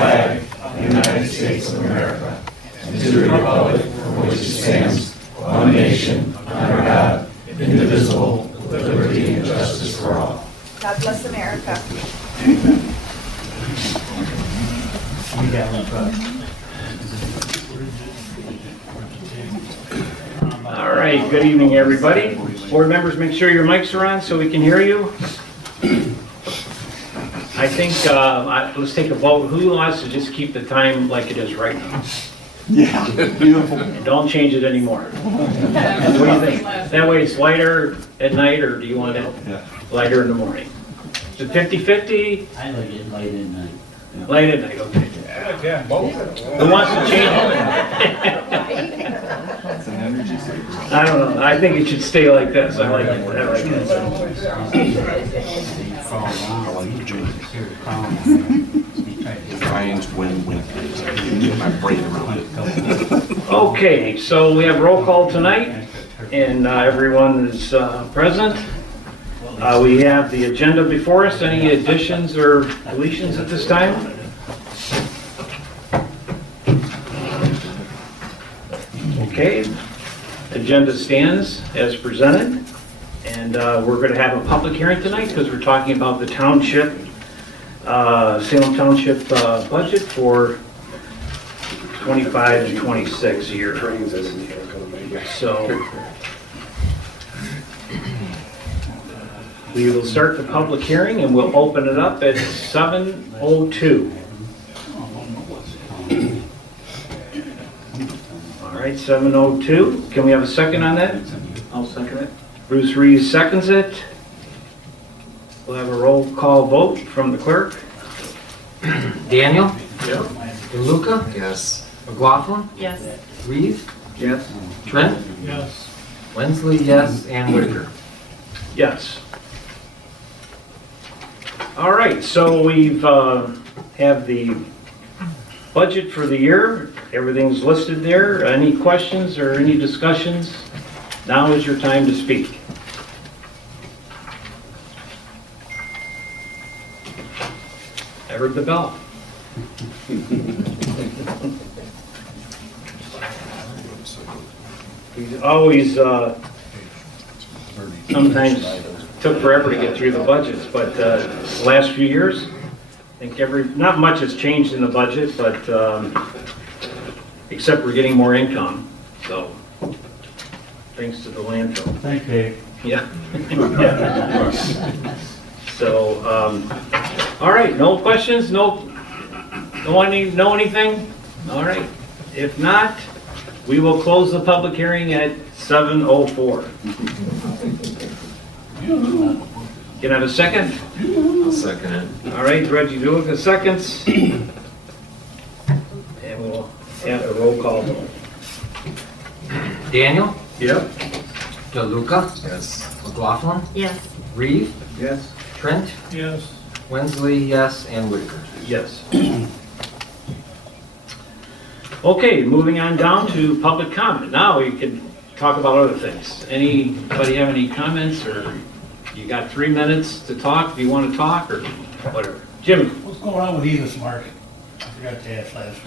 flag of the United States of America and to the republic for which it stands, one nation, under God, indivisible, with liberty and justice for all. God bless America. All right, good evening, everybody. Board members, make sure your mics are on so we can hear you. I think, let's take a vote. Who wants to just keep the time like it is right now? Yeah, beautiful. And don't change it anymore. What do you think? That way it's lighter at night, or do you want it lighter in the morning? Is it 50-50? I like it light at night. Light at night, okay. Yeah, both. Who wants to change it? It's an energy saver. I don't know. I think it should stay like this. I like it. I like it. Fall around. I like the change. Hear the crown. Trying to win. Get my brain around it. Okay, so we have roll call tonight, and everyone is present. We have the agenda before us. Any additions or deletions at this time? Okay, agenda stands as presented, and we're going to have a public hearing tonight because we're talking about the township, Salem Township budget for 25 to 26 year. So we will start the public hearing and we'll open it up at 7:02. All right, 7:02. Can we have a second on that? I'll second it. Bruce Rees seconds it. We'll have a roll call vote from the clerk. Daniel? Yep. DeLuca? Yes. McLaughlin? Yes. Reeve? Yes. Trent? Yes. Wensley, yes, and Whitaker. Yes. All right, so we've have the budget for the year. Everything's listed there. Any questions or any discussions? Now is your time to speak. I heard the bell. He's always, sometimes took forever to get through the budgets, but the last few years, I think not much has changed in the budget, but except we're getting more income, so thanks to the landfill. Thanks, Dave. Yeah. So, all right, no questions, no one know anything? All right, if not, we will close the public hearing at 7:04. Can I have a second? I'll second it. All right, Reggie DeLuca seconds. And we'll have a roll call vote. Daniel? Yep. DeLuca? Yes. McLaughlin? Yes. Reeve? Yes. Trent? Yes. Wensley, yes, and Whitaker. Yes. Okay, moving on down to public comment. Now we can talk about other things. Anybody have any comments, or you got 3 minutes to talk? Do you want to talk, or whatever? Jimmy? What's going on with Evis Market? I forgot to ask last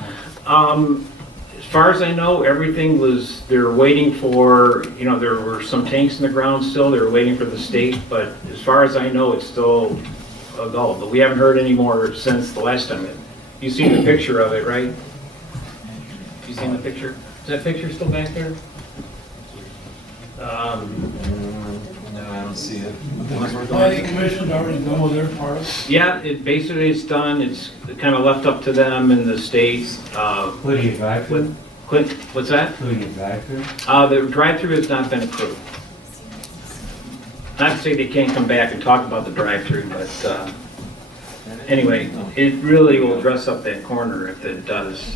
month. As far as I know, everything was, they're waiting for, there were some tanks in the ground still, they were waiting for the state, but as far as I know, it's still a go. But we haven't heard any more since the last time. You've seen the picture of it, right? You seen the picture? Is that picture still back there? No, I don't see it. The planning commission's already done with their part. Yeah, it's done. It's kind of left up to them in the state. Who do you drive through? What's that? Who do you drive through? The drive-through has not been approved. Not to say they can't come back and talk about the drive-through, but anyway, it really will dress up that corner if it does.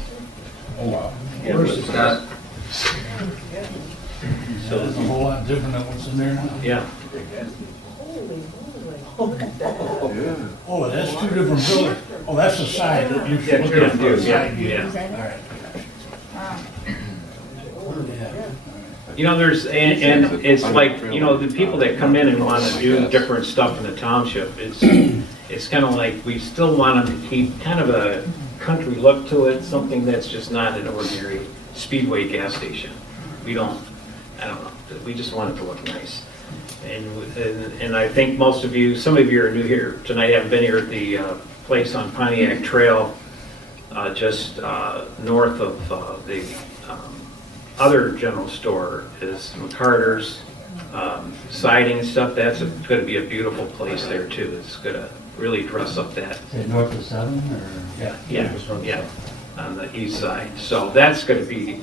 Oh, wow. Yeah, it's not- So it's a whole lot different than what's in there now. Yeah, Oh, that's two different buildings. Oh, that's the side that you're Yeah, looking at. yeah, The side view. yeah. All right. Yeah. and it's like, the people that come in and want to do different stuff in the township, it's kind of like, we still want them to keep kind of a country look to it, something that's just not an ordinary Speedway gas station. We don't, I don't know, we just want it to look nice. And I think most of you, some of you are new here tonight, haven't been here at the place on Pontiac Trail, just north of the other general store is McCarter's siding and stuff. That's going to be a beautiful place there too. It's going to really dress up that. Is it north of 7 or? Yeah, on the east side. So that's going to be,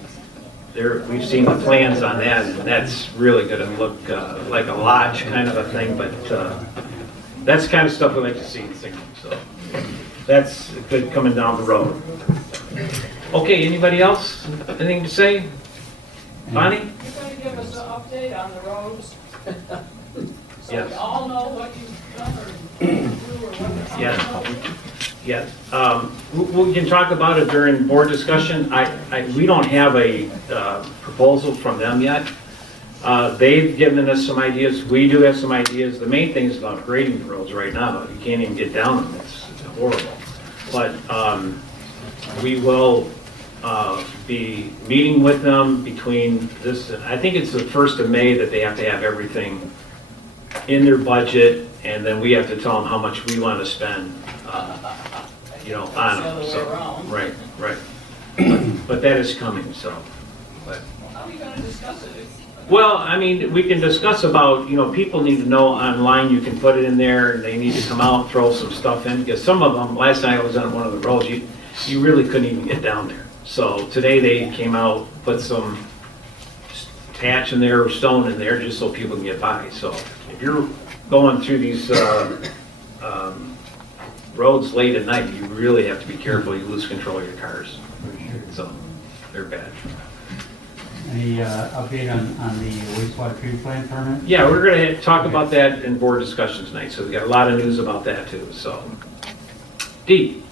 there. We've seen the plans on that, and that's really going to look like a lodge kind of a thing, but that's the kind of stuff we like to see in Sigma. So that's good coming down the road. Okay, anybody else? Anything to say? Bonnie? You're going to give us an update on the roads? So Yes. we all know what you've done or do or what you're Yes. We can talk about it during board discussion. We don't have a proposal from them yet. They've given us some ideas. We do have some ideas. The main thing is about grading the roads right now. You can't even get down them. It's horrible. But we will be meeting with them between this, I think it's the 1st of May that they have to have everything in their budget, and then we have to tell them how much we want to spend, on them. So, right. But that is coming, so. But, How are you going to discuss it? well, I mean, we can discuss about, people need to know online, you can put it in there, and they need to come out, throw some stuff in, because some of them, last night I was on one of the roads, you really couldn't even get down there. So today they came out, put some patch in there, or stone in there, just so people can get by. So if you're going through these roads late at night, you really have to be careful, you lose control of your cars. So they're bad. Any update on the wastewater treatment plant permit? Yeah, we're gonna talk about that in board discussion tonight, so we got a lot of news about that too, so. Dee?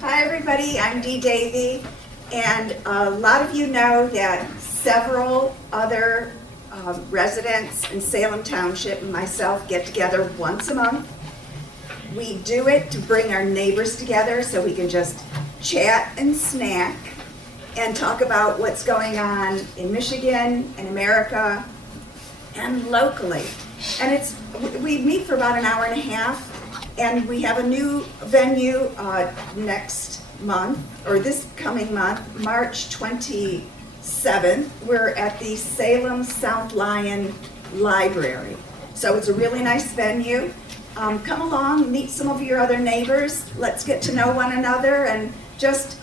Hi, everybody. I'm Dee Davy, and a lot of you know that several other residents in Salem Township and myself get together once a month. We do it to bring our neighbors together so we can just chat and snack and talk about what's going on in Michigan, in America, and locally. And we meet for about an hour and a half. And we have a new venue next month, or this coming month, March 27th. We're at the Salem South Lyon Library. So it's a really nice venue. Come along, meet some of your other neighbors. Let's get to know one another and just,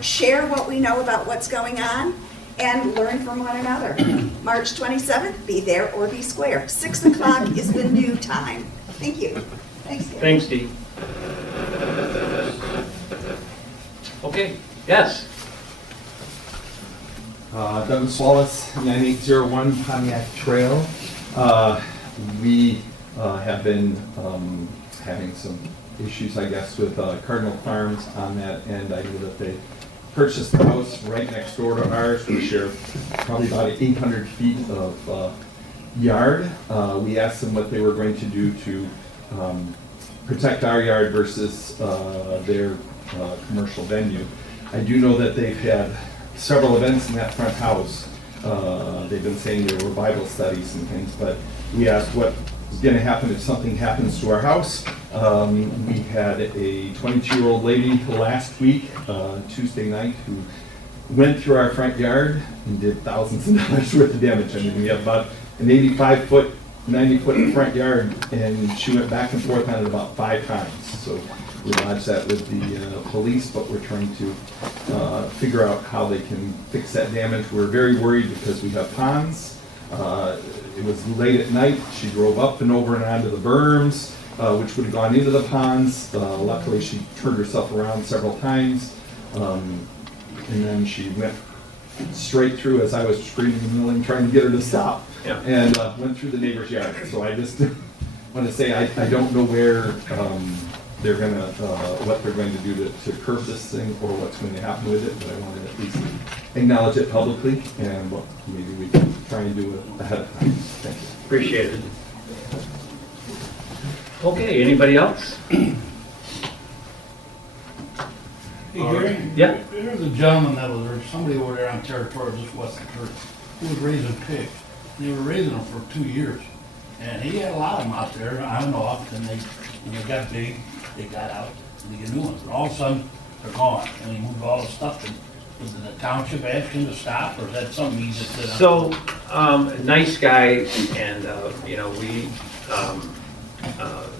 share what we know about what's going on and learn from one another. March 27th, be there or be square. 6 o'clock is the new time. Thank you. Thanks, Dee. Okay, yes. Douglas Wallace, 9801 Pontiac Trail. We have been having some issues, I guess, with Cardinal Farms on that end. I know that they purchased the house right next door to ours. We share probably about 800 feet of yard. We asked them what they were going to do to protect our yard versus their commercial venue. I do know that they've had several events in that front house. They've been saying there were Bible studies and things, but we asked what is going to happen if something happens to our house. We had a 22-year-old lady last week, Tuesday night, who went through our front yard and did thousands of dollars worth of damage. I mean, we have about an 85-foot 90-foot front yard, and she went back and forth on it about 5 times. So we lodged that with the police, but we're trying to figure out how they can fix that damage. We're very worried because we have ponds. It was late at night. She drove up and over and onto the berms, which would have gone into the ponds. Luckily, she turned herself around several times, and then she went straight through as I was screaming and yelling, trying to get her to stop. Yeah. And went through the neighbor's yard. So I just want to say I don't know where they're going to, what they're going to do to curb this thing or what's going to happen with it, but I wanted to at least acknowledge it publicly, and maybe we can try and do it ahead of time. Thank you. Appreciate it. Okay, anybody else? Hey, Gary? Yeah. There's a gentleman that was, or somebody over there on territory just west of Turk, who was raising pigs. They were raising them for 2 years. And he had a lot of them out there on and off, and when they got big, they got out, and they get new ones. And all of a sudden, they're gone, and he moved all the stuff. And was it the township asking to stop, or is that something he just did? So, nice guy, and,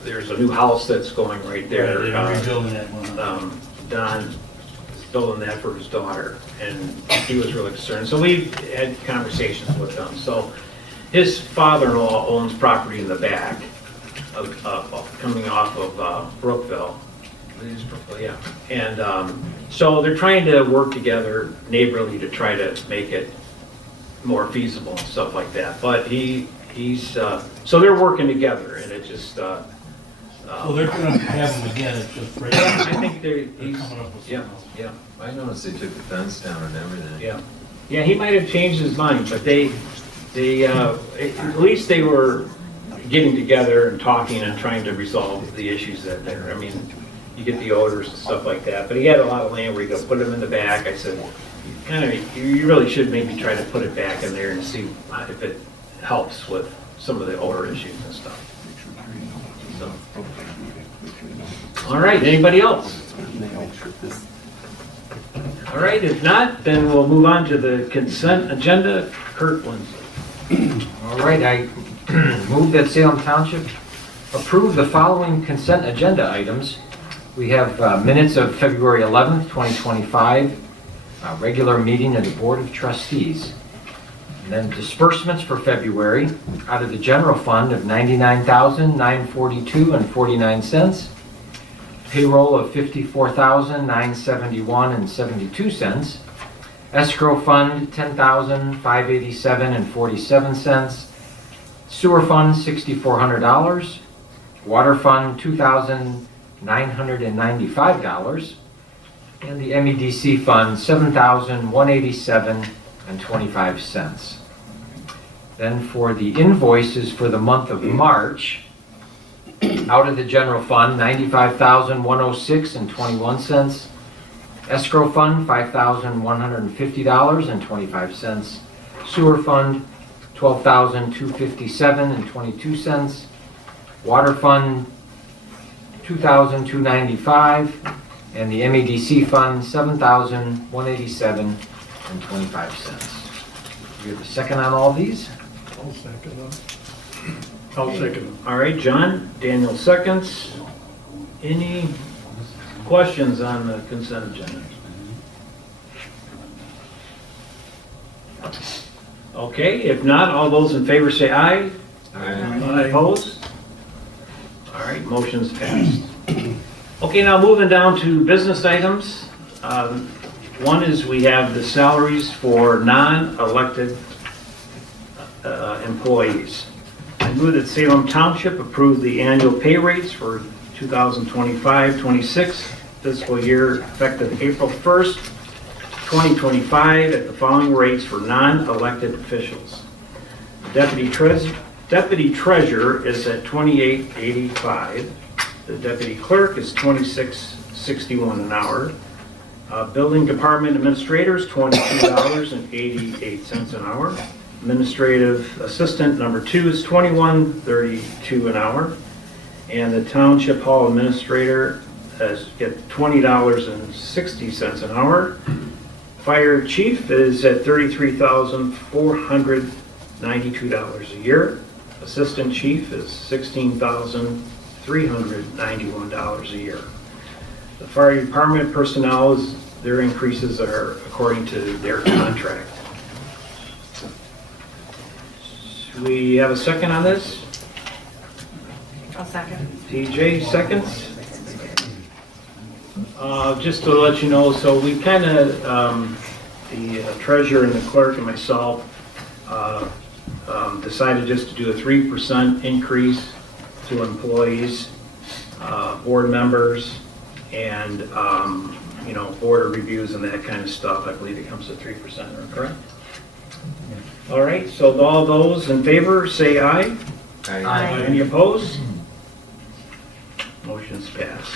there's a new house that's going right there. They're rebuilding that one. Don is building that for his daughter, and he was really concerned. So we had conversations with him. So his father-in-law owns property in the back of coming off of Brookville. Yeah. And so they're trying to work together neighborly to try to make it more feasible and stuff like that. But he's so they're working together, and it just. Well, they're gonna have them again, it's just right. I think They're he's, coming up with yeah, something else. yeah, I noticed they took the fence down and everything. yeah. Yeah, he might have changed his mind, but they, at least they were getting together and talking and trying to resolve the issues that there. I mean, you get the odors and stuff like that, but he had a lot of land where you could put them in the back. I said, you really should maybe try to put it back in there and see if it helps with some of the odor issues and stuff. So. All right, anybody else? All right, if not, then we'll move on to the consent agenda. Kurt Lindsley. All right, I move that Salem Township approve the following consent agenda items. We have minutes of February 11th, 2025, a regular meeting of the Board of Trustees. And then disbursements for February out of the general fund of $99,942.49, payroll of $54,971.72, escrow fund $10,587.47, sewer fund $6,400, water fund $2,995, and the MEDC fund $7,187.25. Then for the invoices for the month of March, out of the general fund, $95,106.21, escrow fund $5,150.25, sewer fund $12,257.22, water fund $2,295, and the MEDC fund $7,187.25. We have a second on all these? I'll second them. I'll second it. All right, John, Daniel seconds. Any questions on the consent agenda? Okay, if not, all those in favor say aye. Aye. Opposed? All right, motion's passed. Okay, now moving down to business items. One is we have the salaries for non-elected employees. I move that Salem Township approve the annual pay rates for 2025-26 fiscal year effective April 1st, 2025 at the following rates for non-elected officials. Deputy treasurer is at $28.85. The deputy clerk is $26.61 an hour. Building department administrator is $22.88 an hour. Administrative assistant number 2 is $21.32 an hour. And the township hall administrator gets $20.60 an hour. Fire chief is at $33,492 a year. Assistant chief is $16,391 a year. The fire department personnel, their increases are according to their contract. We have a second on this? I'll second. TJ seconds. Just to let you know, so we kind of, the treasurer and the clerk and myself decided just to do a 3% increase to employees, board members, and board reviews and that kind of stuff. I believe it comes to 3%, correct? All right, so all those in favor say aye. Aye. Any opposed? Motion's passed.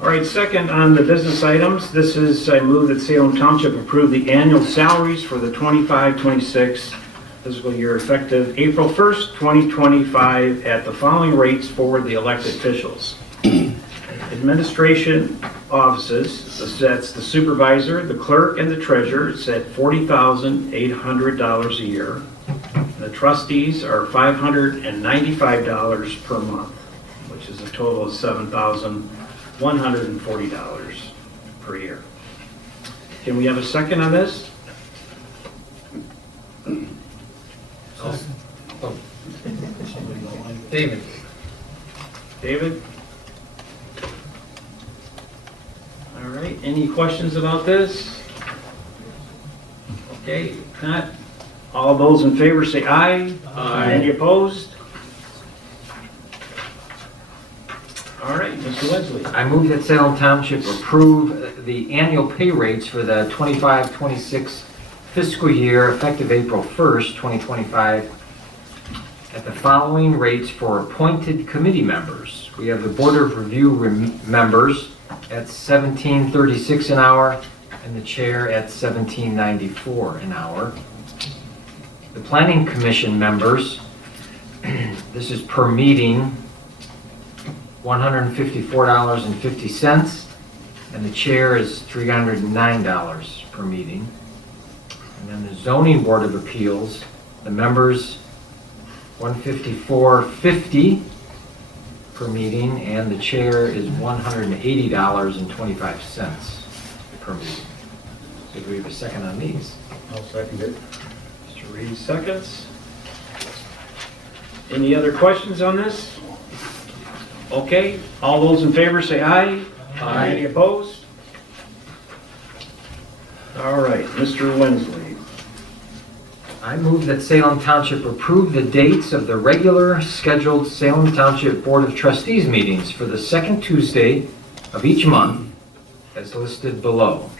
All right, second on the business items, this is, I move that Salem Township approve the annual salaries for the 25-26 fiscal year effective April 1st, 2025 at the following rates for the elected officials. Administration offices, that's the supervisor, the clerk, and the treasurer, it's at $40,800 a year. The trustees are $595 per month, which is a total of $7,140 per year. Can we have a second on this? David? David? All right, any questions about this? Okay, if not, all those in favor say aye. Aye. Any opposed? All right, Mr. Leslie. I move that Salem Township approve the annual pay rates for the 25-26 fiscal year effective April 1st, 2025 at the following rates for appointed committee members. We have the Board of Review members at $17.36 an hour and the chair at $17.94 an hour. The Planning Commission members, this is per meeting, $154.50, and the chair is $309 per meeting. And then the Zoning Board of Appeals, the members, $154.50 per meeting, and the chair is $180.25 per meeting. So do we have a second on these? I'll second it. Mr. Reed seconds. Any other questions on this? Okay, all those in favor say aye. Aye. Any opposed? All right, Mr. Wensley. I move that Salem Township approve the dates of the regular scheduled Salem Township Board of Trustees meetings for the second Tuesday of each month as listed below.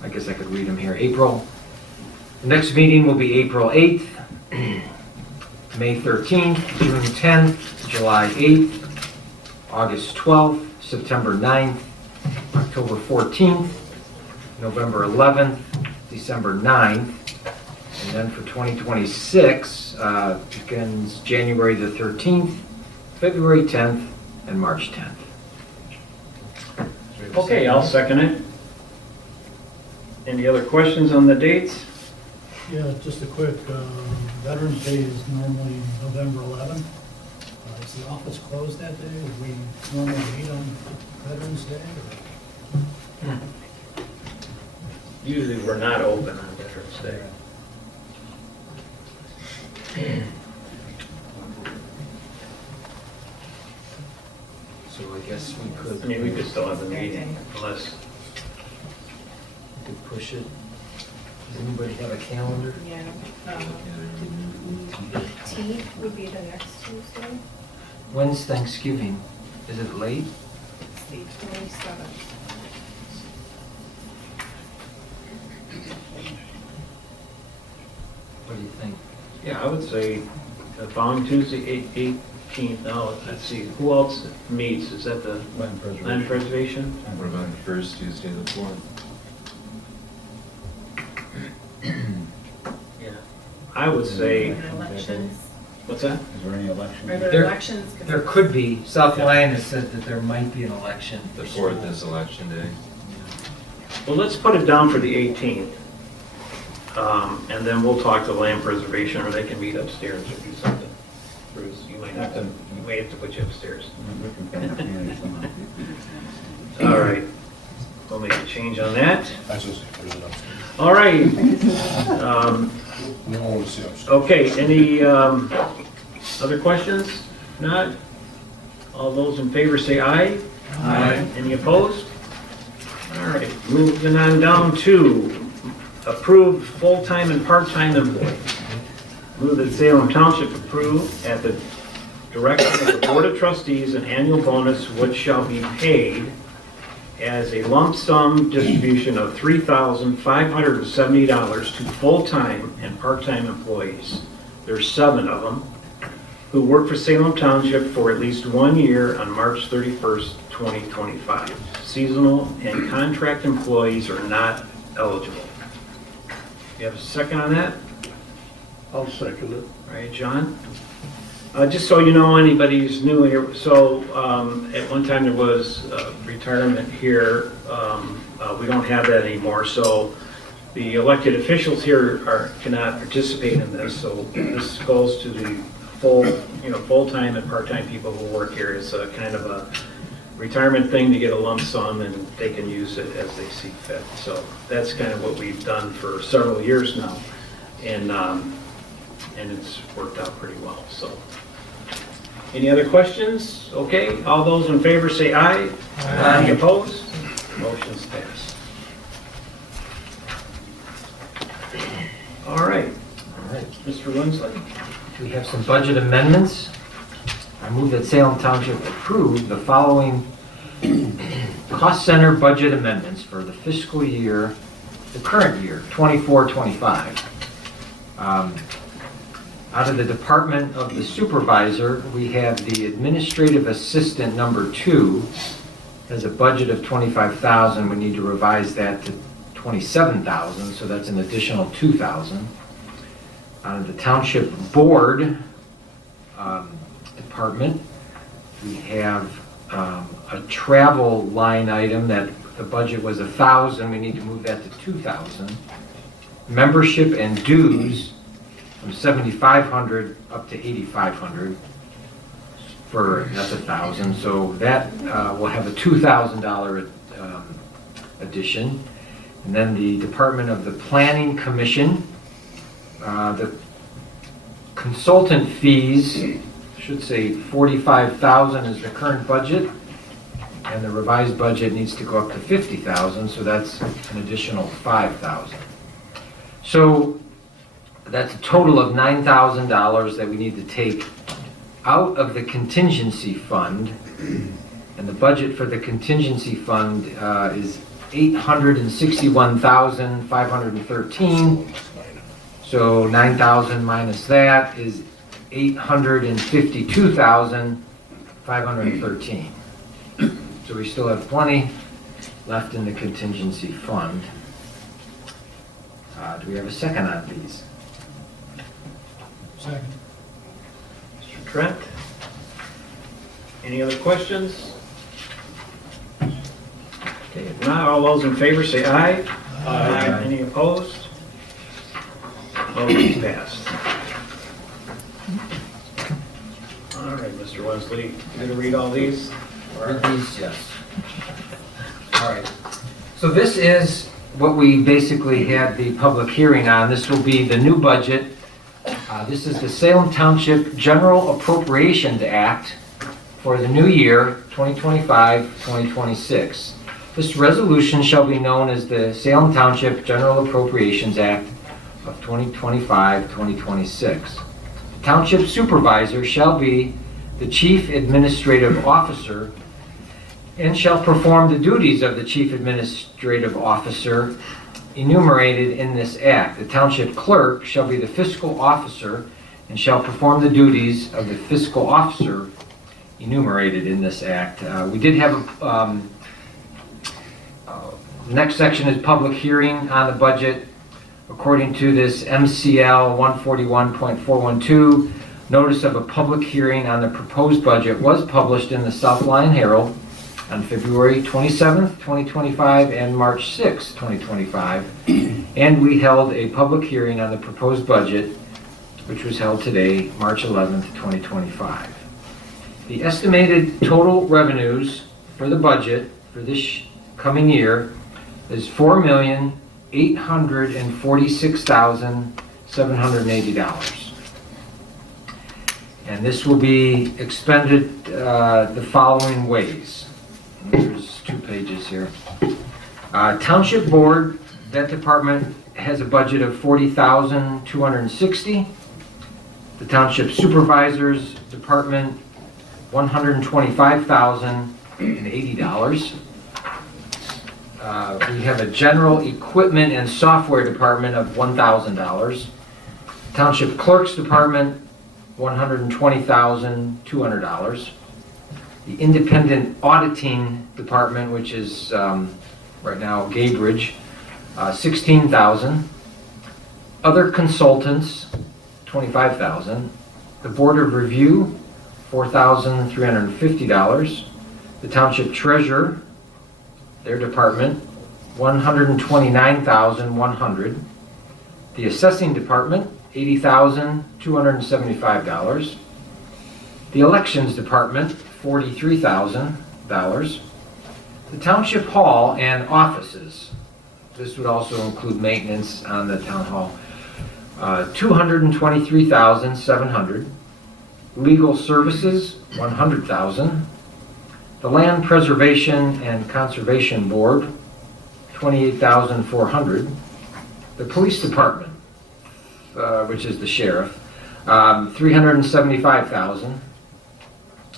I guess I could read them here. The next meeting will be April 8th, May 13th, June 10th, July 8th, August 12th, September 9th, October 14th, November 11th, December 9th, and then for 2026, begins January the 13th, February 10th, and March 10th. Okay, I'll second it. Any other questions on the dates? Yeah, just a quick, Veterans Day is normally November 11th. Is the office closed that day? Would we normally meet on Veterans Day? Or? Usually we're not open on Veterans Day. So I guess we could. I mean, we could still have the meeting unless, We could push it. Does anybody have a calendar? Yeah. 18th would be the next Tuesday, When's Thanksgiving? Is it late? it's the 27th. What do you think? yeah, I would say the following Tuesday, 18th. Now, let's see, who else meets? Is that the land preservation? What about the first Tuesday, the 4th? Yeah. I would say, Elections, what's that? Is there any election? are there There- elections? 'Cause There could be. South Lyon has said that there might be an election. The 4th is election day. Well, let's put it down for the 18th. And then we'll talk to land preservation, or they can meet upstairs or do something. Bruce, you might have to put you upstairs. All right. We'll make a change on that. All right. Okay, any other questions? Not? All those in favor say aye. Aye. Any opposed? All right, moving on down to approved full-time and part-time employees. Move that Salem Township approve at the direction of the Board of Trustees an annual bonus which shall be paid as a lump sum distribution of $3,570 to full-time and part-time employees. There's 7 of them. who work for Salem Township for at least 1 year on March 31st, 2025. Seasonal and contract employees are not eligible. You have a second on that? I'll second it. All right, John? Just so you know, anybody who's new here, so at one time there was retirement here. We don't have that anymore, so the elected officials here cannot participate in this, so this goes to the full-time and part-time people who work here. It's a kind of a retirement thing to get a lump sum, and they can use it as they see fit. So that's kind of what we've done for several years now, and it's worked out pretty well. So, any other questions? Okay, all those in favor say aye. Aye. Any opposed? Motion's passed. All right, Mr. Winsley. We have some budget amendments. I move that Salem Township approve the following cost center budget amendments for the fiscal year, the current year, 24-25. Out of the Department of the Supervisor, we have the Administrative Assistant number 2 has a budget of $25,000. We need to revise that to $27,000, so that's an additional $2,000. Out of the Township Board Department, we have a travel line item that the budget was $1,000. We need to move that to $2,000. Membership and dues from $7,500 up to $8,500 that's $1,000. So that will have a $2,000 addition. And then the Department of the Planning Commission, the consultant fees should say $45,000 is the current budget, and the revised budget needs to go up to $50,000, so that's an additional $5,000. So that's a total of $9,000 that we need to take out of the contingency fund, and the budget for the contingency fund is $861,513. So 9,000 minus that is 852,513. So we still have plenty left in the contingency fund. Do we have a second on these? Second. Mr. Trent? Any other questions? Okay, if not, all those in favor say aye. Aye. Any opposed? Motion's passed. All right, Mr. Wesley, you gonna read all these? Read these, yes. All right. So this is what we basically had the public hearing on. This will be the new budget. This is the Salem Township General Appropriations Act for the new year, 2025-2026. This resolution shall be known as the Salem Township General Appropriations Act of 2025-2026. The Township Supervisor shall be the Chief Administrative Officer and shall perform the duties of the Chief Administrative Officer enumerated in this act. The Township Clerk shall be the Fiscal Officer and shall perform the duties of the Fiscal Officer enumerated in this act. We did have the next section is public hearing on the budget. According to this MCL 141.412, notice of a public hearing on the proposed budget was published in the South Lyon Herald on February 27th, 2025 and March 6th, 2025. And we held a public hearing on the proposed budget, which was held today, March 11th, 2025. The estimated total revenues for the budget for this coming year is $4,846,780. And this will be expended the following ways. There's 2 pages here. Township Board, that department has a budget of $40,260. The Township Supervisors Department, $125,080. We have a General Equipment and Software Department of $1,000. Township Clerk's Department, $120,200. The Independent Auditing Department, which is right now Gaybridge, $16,000. Other consultants, $25,000. The Board of Review, $4,350. The Township Treasurer, their department, $129,100. The Assessing Department, $80,275. The Elections Department, $43,000. The Township Hall and offices, this would also include maintenance on the Town Hall, $223,700. Legal Services, $100,000. The Land Preservation and Conservation Board, $28,400. The Police Department, which is the sheriff, $375,000.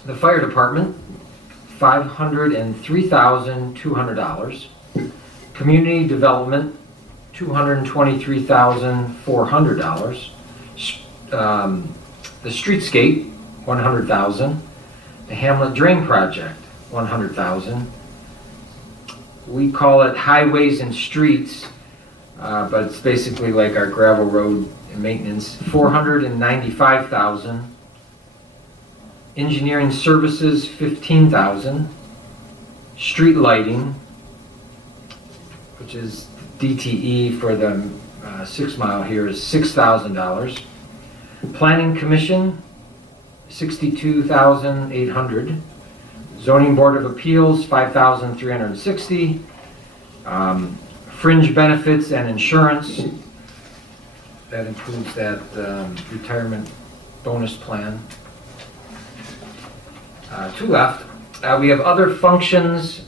The Fire Department, $503,200. Community Development, $223,400. The Streetscape, $100,000. The Hamlet Drain Project, $100,000. We call it Highways and Streets, but it's basically like our gravel road maintenance, $495,000. Engineering Services, $15,000. Street lighting, which is DTE for the 6 mile here, is $6,000. Planning Commission, $62,800. Zoning Board of Appeals, $5,360. Fringe benefits and insurance, that includes that retirement bonus plan. 2 left. We have other functions,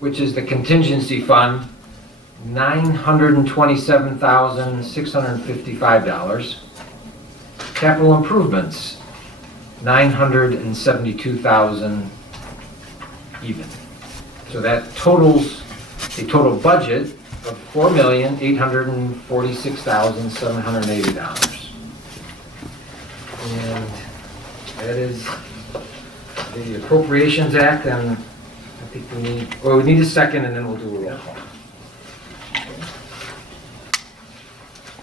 which is the contingency fund, $927,655. Capital improvements, $972,000 even. So that totals a total budget of $4,846,780. And that is the Appropriations Act, and I think we need a second, and then we'll do a roll call.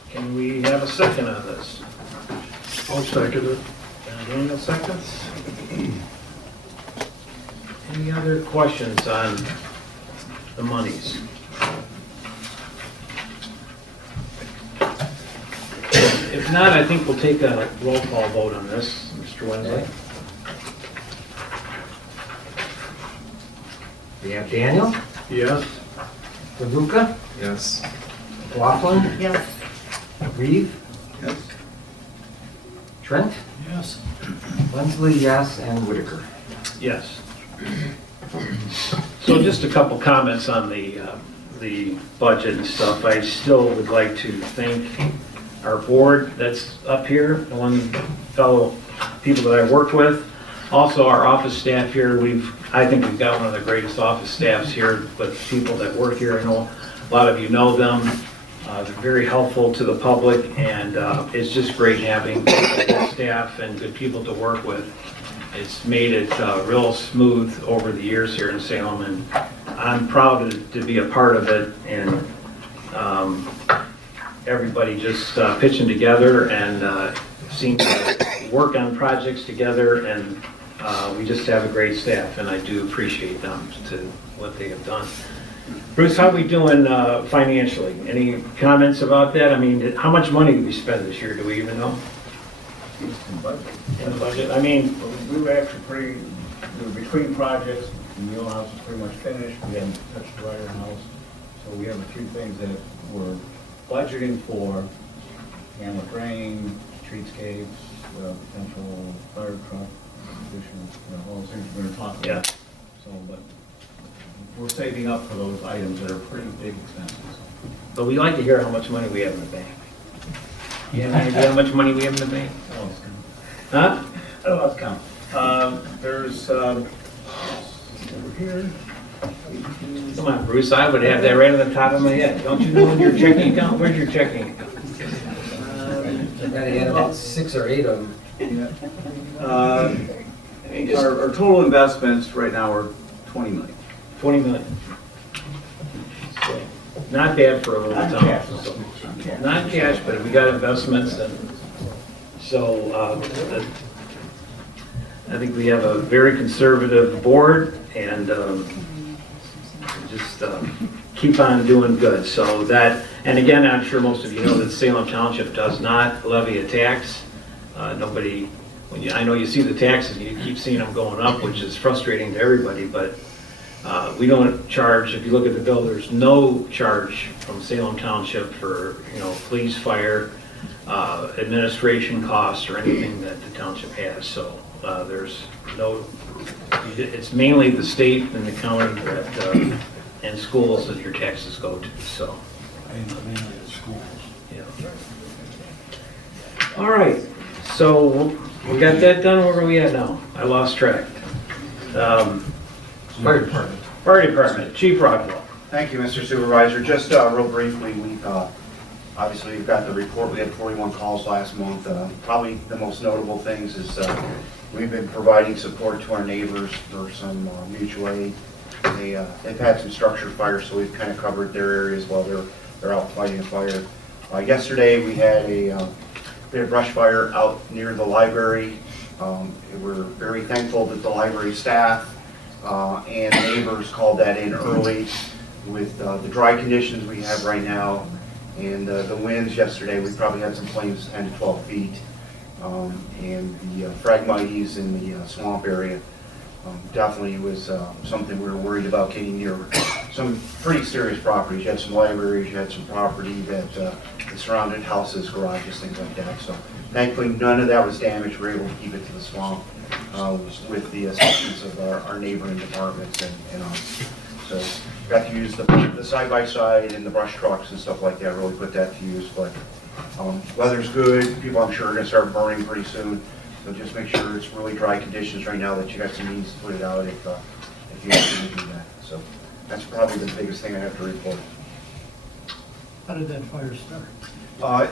Can we have a second on this? I'll second it. Daniel seconds. Any other questions on the monies? If not, I think we'll take a roll call vote on this. Mr. Wensley? We have Daniel, Yes. DeLuca, Yes. McLaughlin, Yes. Reeve, Yes. Trent, Yes. Wensley, yes, and Whitaker. Yes. So just a couple comments on the budget and stuff. I still would like to thank our board that's up here, the one fellow people that I worked with. Also our office staff here, I think we've got one of the greatest office staffs here with people that work here. I know a lot of you know them. They're very helpful to the public, and it's just great having good staff and good people to work with. It's made it real smooth over the years here in Salem, and I'm proud to be a part of it, and everybody just pitching together and seems to work on projects together, and we just have a great staff, and I do appreciate them to what they have done. Bruce, how are we doing financially? Any comments about that? I mean, how much money did we spend this year? Do we even know? In the budget? I mean, We were actually we were between projects. The Neal House is pretty much finished. We haven't touched the Ryder House. So we have a few things that we're budgeting for. Hamlet Drain, streetscapes, potential fire truck, additions, all those things we're going to talk about. Yeah. So, but we're saving up for those items that are pretty big expenses. but we like to hear how much money we have in the bank. You have any idea how much money we have in the bank? Huh? I don't know, count. There's, over here. Come on, Bruce, I would have that right on the top of my head. Don't you know in your checking account? Where's your checking account? Gotta add about 6 or 8 of them. Our total investments right now are 20 million. 20 million. So, not bad for a little Not town. cash. So, not cash, but we got investments, and so I think we have a very conservative board, and just keep on doing good. So that, and again, I'm sure most of you know that Salem Township does not levy a tax. Nobody, I know you see the taxes, and you keep seeing them going up, which is frustrating to everybody, but we don't charge, if you look at the bill, there's no charge from Salem Township for, police, fire, administration costs or anything that the township has. So there's no, it's mainly the state and the county that, and schools that your taxes go to, so. Mainly the schools. Yeah. All right, so we got that done. Where are we at now? I lost track. Fire department. Fire department, Chief Rockwell. Thank you, Mr. Supervisor. Just real briefly, obviously we've got the report. We had 41 calls last month. Probably the most notable things is we've been providing support to our neighbors for some mutual aid. They've had some structure fires, so we've kind of covered their areas while they're out fighting a fire. Yesterday we had a brush fire out near the library. We're very thankful that the library staff and neighbors called that in early with the dry conditions we have right now and the winds yesterday. We probably had some flames 10 to 12 feet and the Phragmites in the swamp area. Definitely was something we were worried about getting near some pretty serious properties. You had some libraries, you had some property that surrounded houses, garages, things like that. So thankfully none of that was damaged. We were able to keep it to the swamp with the assistance of our neighboring departments and us. So got to use the side-by-side and the brush trucks and stuff like that, really put that to use. But weather's good. People I'm sure are going to start burning pretty soon. So just make sure it's really dry conditions right now, that you got some means to put it out if you have to do that. So that's probably the biggest thing I have to report. How did that fire start?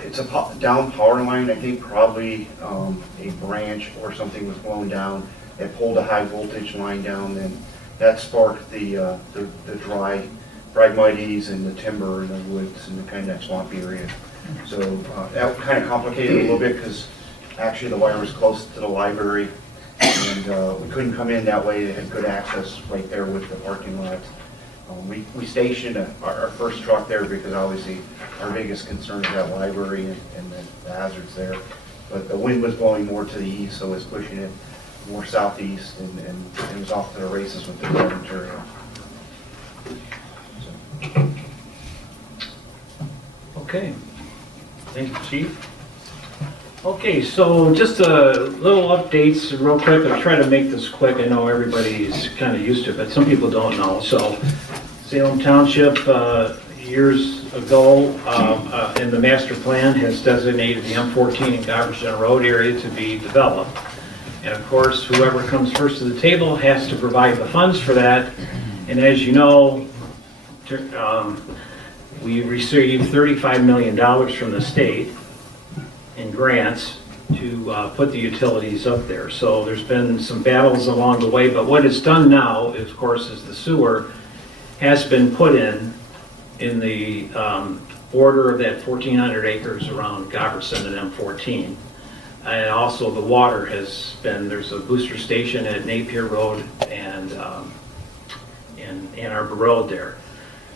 It's a down power line. I think probably a branch or something was blown down. It pulled a high voltage line down, and that sparked the dry Phragmites and the timber and the woods and the kind of that swampy area. So that kind of complicated it a little bit because actually the wire was close to the library and we couldn't come in that way. They had good access right there with the parking lot. We stationed our first truck there because obviously our biggest concern is that library and the hazards there. But the wind was blowing more to the east, so it was pushing it more southeast and it was off to the races with the dry material. So. Okay. Thank you, Chief. Okay, so just a little updates real quick. I'll try to make this quick. I know everybody's kind of used to it, but some people don't know. So Salem Township years ago in the master plan has designated the M14 and Goverson Road area to be developed. And of course, whoever comes first to the table has to provide the funds for that. And as you know, we received $35 million from the state in grants to put the utilities up there. So there's been some battles along the way, but what it's done now, is, of course, is the sewer has been put in the border of that 1,400 acres around Goverson and M14. And also the water has been, there's a booster station at Napier Road and Ann Arbor Road there.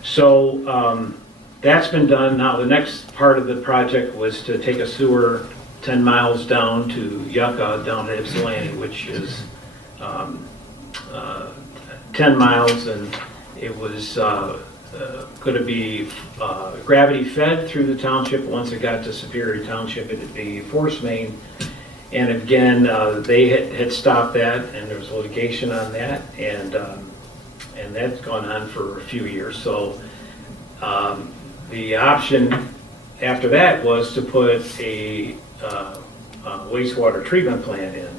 So that's been done. Now the next part of the project was to take a sewer 10 miles down to Yucca, down to Ypsilanti, which is 10 miles, and it was going to be gravity fed through the township. Once it got to Superior Township, it'd be force main. And again, they had stopped that, and there was litigation on that, and that's gone on for a few years. So the option after that was to put a wastewater treatment plant in,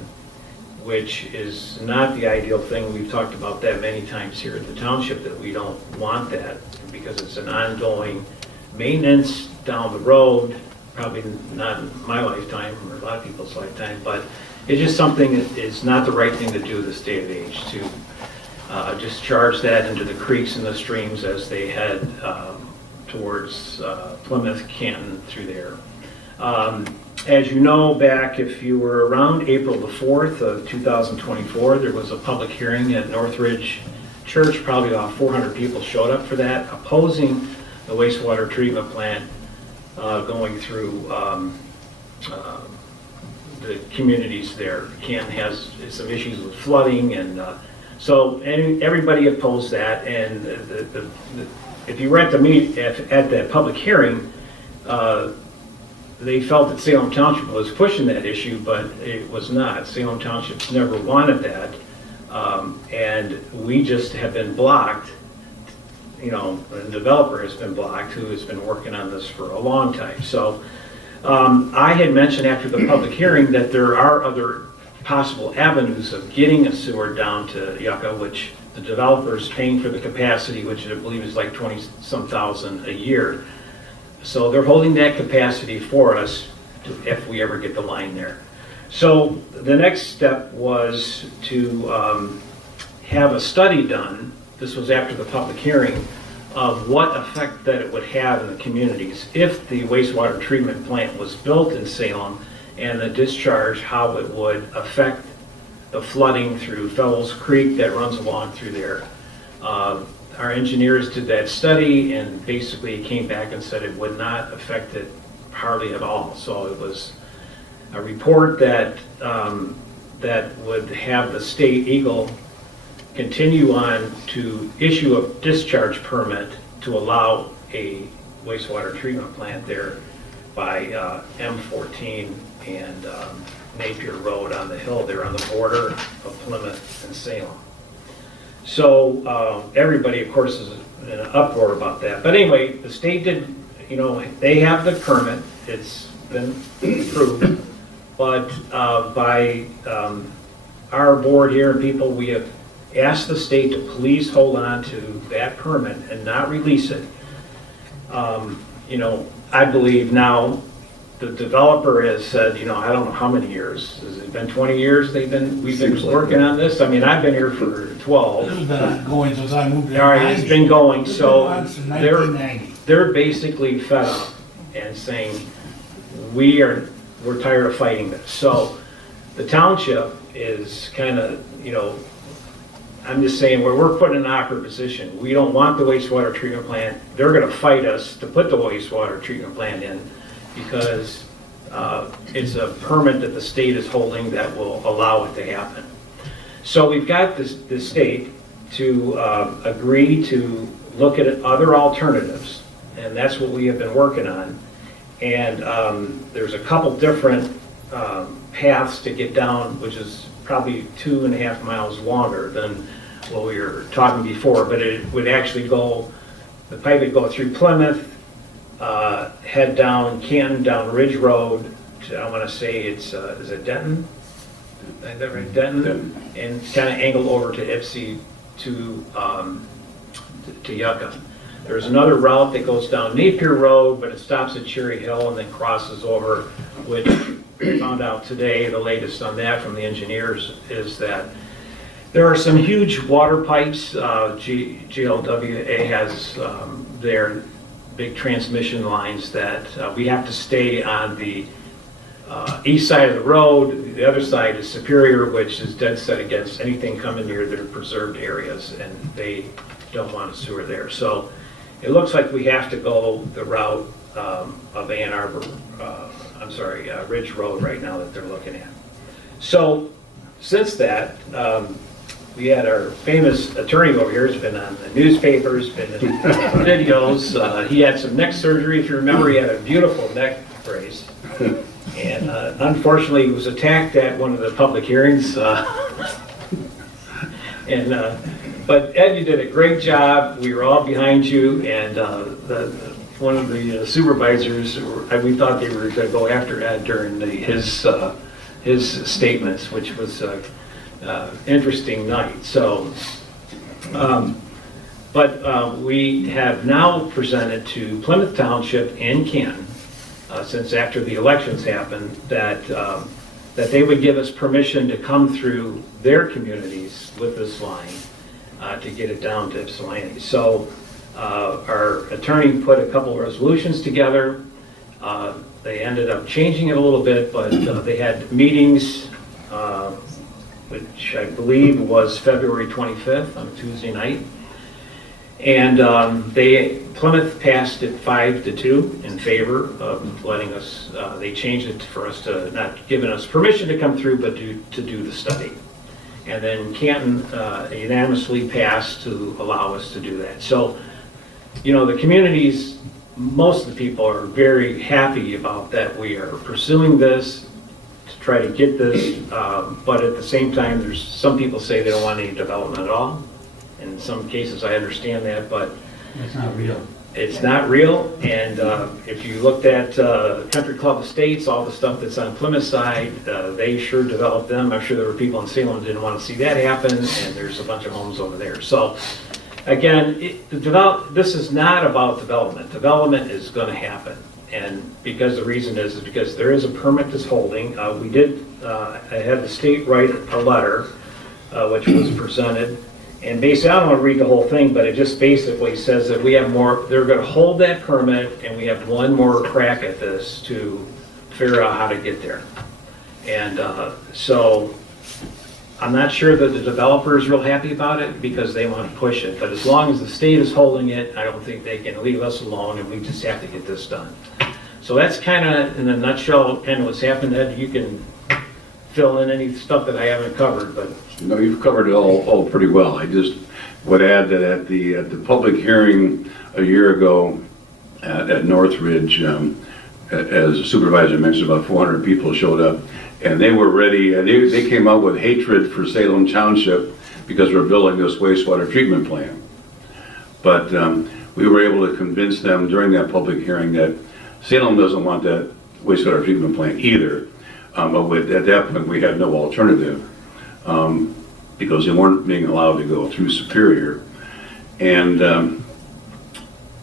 which is not the ideal thing. We've talked about that many times here at the township, that we don't want that because it's an ongoing maintenance down the road probably not in my lifetime or a lot of people's lifetime, but it's just something that is not the right thing to do this day of age, to discharge that into the creeks and the streams as they head towards Plymouth, Canton, through there. As you know, back if you were around April the 4th of 2024, there was a public hearing at Northridge Church. Probably about 400 people showed up for that, opposing the wastewater treatment plant going through the communities there. Canton has some issues with flooding, and so everybody opposed that. And if you were at the at that public hearing, they felt that Salem Township was pushing that issue, but it was not. Salem Township's never wanted that, and we just have been blocked. You know, the developer has been blocked, who has been working on this for a long time. So I had mentioned after the public hearing that there are other possible avenues of getting a sewer down to Yucca, which the developer is paying for the capacity, which I believe is like 20-some thousand a year. So they're holding that capacity for us if we ever get the line there. So the next step was to have a study done. This was after the public hearing, of what effect that it would have in the communities if the wastewater treatment plant was built in Salem, and the discharge, how it would affect the flooding through Fellows Creek that runs along through there. Our engineers did that study, and basically came back and said it would not affect it hardly at all. So it was a report that that would have the state Eagle continue on to issue a discharge permit to allow a wastewater treatment plant there by M14 and Napier Road on the hill there on the border of Plymouth and Salem. So everybody, of course, is in an uproar about that. But anyway, the state did, you know, they have the permit. It's been approved. But by our board here and people, we have asked the state to please hold on to that permit and not release it. You know, I believe now the developer has said, you know, I don't know how many years. Has it been 20 years we've been working on this? I mean, I've been here for 12. This has been going since I moved here. All right, it's been going, so Since 1990. they're basically fed up and saying, we're tired of fighting this. So the township is kind of, you know, I'm just saying, we're put in an awkward position. We don't want the wastewater treatment plant. They're gonna fight us to put the wastewater treatment plant in because it's a permit that the state is holding that will allow it to happen. So we've got the state to agree to look at other alternatives, and that's what we have been working on. And there's a couple different paths to get down, which is probably 2.5 miles longer than what we were talking before, but it would actually go, the pipe would go through Plymouth, head down Canton, down Ridge Road, to, I want to say it's, is it Denton? Is that right, Denton? And kind of angle over to Ipsy to Yucca. There's another route that goes down Napier Road, but it stops at Cherry Hill and then crosses over, which we found out today, the latest on that from the engineers, is that there are some huge water pipes. GLWA has their big transmission lines that we have to stay on the east side of the road. The other side is Superior, which is dead set against anything coming near their preserved areas, and they don't want a sewer there. So it looks like we have to go the route of Ann Arbor, Ridge Road right now that they're looking at. So since that, we had our famous attorney over here, has been on the newspapers, been in videos. He had some neck surgery. If you remember, he had a beautiful neck brace. And unfortunately, he was attacked at one of the public hearings. But Ed, you did a great job. We were all behind you, and one of the supervisors, we thought they were going to go after Ed during his statements, which was interesting night. So, but we have now presented to Plymouth Township and Canton since after the elections happened, that they would give us permission to come through their communities with this line to get it down to Ypsilanti. So our attorney put a couple of resolutions together. They ended up changing it a little bit, but they had meetings, which I believe was February 25th on a Tuesday night. And Plymouth passed it 5-2 in favor of letting us, they changed it for us to, not giving us permission to come through, but to do the study. And then Canton unanimously passed to allow us to do that. So, you know, the communities, most of the people are very happy about that we are pursuing this to try to get this, but at the same time, there's some people say they don't want any development at all. In some cases, I understand that, but It's not real. it's not real. And if you looked at Country Club Estates, all the stuff that's on Plymouth side, they sure developed them. I'm sure there were people in Salem who didn't want to see that happen, and there's a bunch of homes over there. So again, this is not about development. Development is going to happen. And because the reason is because there is a permit that's holding. I had the state write a letter, which was presented. And basically, I don't want to read the whole thing, but it just basically says that we have more, they're going to hold that permit, and we have one more crack at this to figure out how to get there. And so I'm not sure that the developer is real happy about it because they want to push it. But as long as the state is holding it, I don't think they can leave us alone, and we just have to get this done. So that's kind of, in a nutshell, kind of what's happened. Ed, you can fill in any stuff that I haven't covered, but. No, you've covered it all pretty well. I just would add that at the public hearing a year ago at Northridge, as the supervisor mentioned, about 400 people showed up, and they were ready, and they came out with hatred for Salem Township because we're building this wastewater treatment plant. But we were able to convince them during that public hearing that Salem doesn't want that wastewater treatment plant either. But at that point, we had no alternative. Because they weren't being allowed to go through Superior. And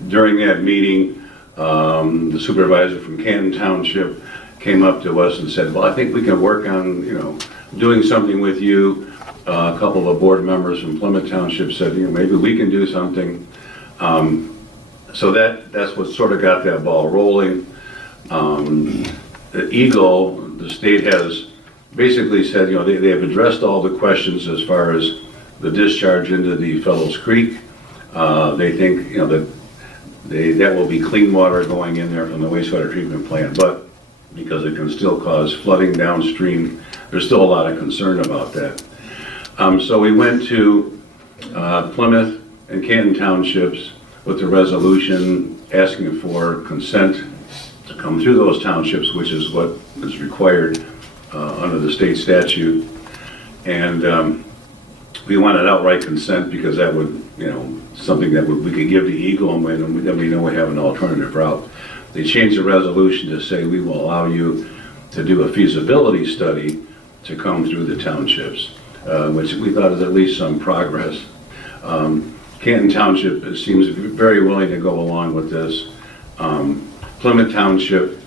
during that meeting, the supervisor from Canton Township came up to us and said, well, I think we can work on, doing something with you. A couple of board members from Plymouth Township said, maybe we can do something. So that's what sort of got that ball rolling. The Eagle, the state has basically said, they have addressed all the questions as far as the discharge into the Fellows Creek. They think, that will be clean water going in there from the wastewater treatment plant, but because it can still cause flooding downstream, there's still a lot of concern about that. So we went to Plymouth and Canton Townships with the resolution asking for consent to come through those townships, which is what is required under the state statute. And we wanted outright consent because that would, something that we could give to Eagle, and then we know we have an alternative route. They changed the resolution to say we will allow you to do a feasibility study to come through the townships, which we thought is at least some progress. Canton Township seems very willing to go along with this. Plymouth Township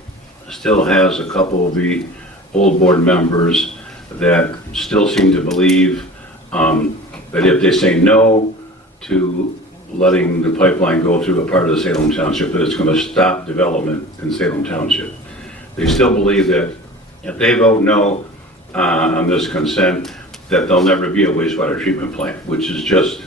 still has a couple of the old board members that still seem to believe that if they say no to letting the pipeline go through a part of the Salem Township, that it's going to stop development in Salem Township. They still believe that if they vote no on this consent, that there'll never be a wastewater treatment plant, which is just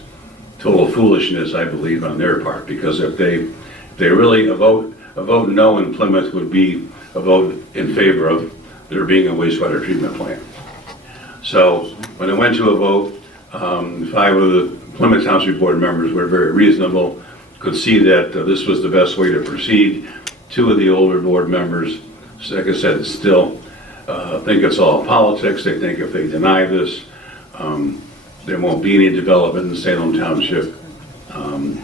total foolishness, I believe, on their part. Because if they really, a vote no in Plymouth would be a vote in favor of there being a wastewater treatment plant. So when it went to a vote, 5 of the Plymouth Township board members were very reasonable, could see that this was the best way to proceed. 2 of the older board members, like I said, still think it's all politics. They think if they deny this, there won't be any development in Salem Township. And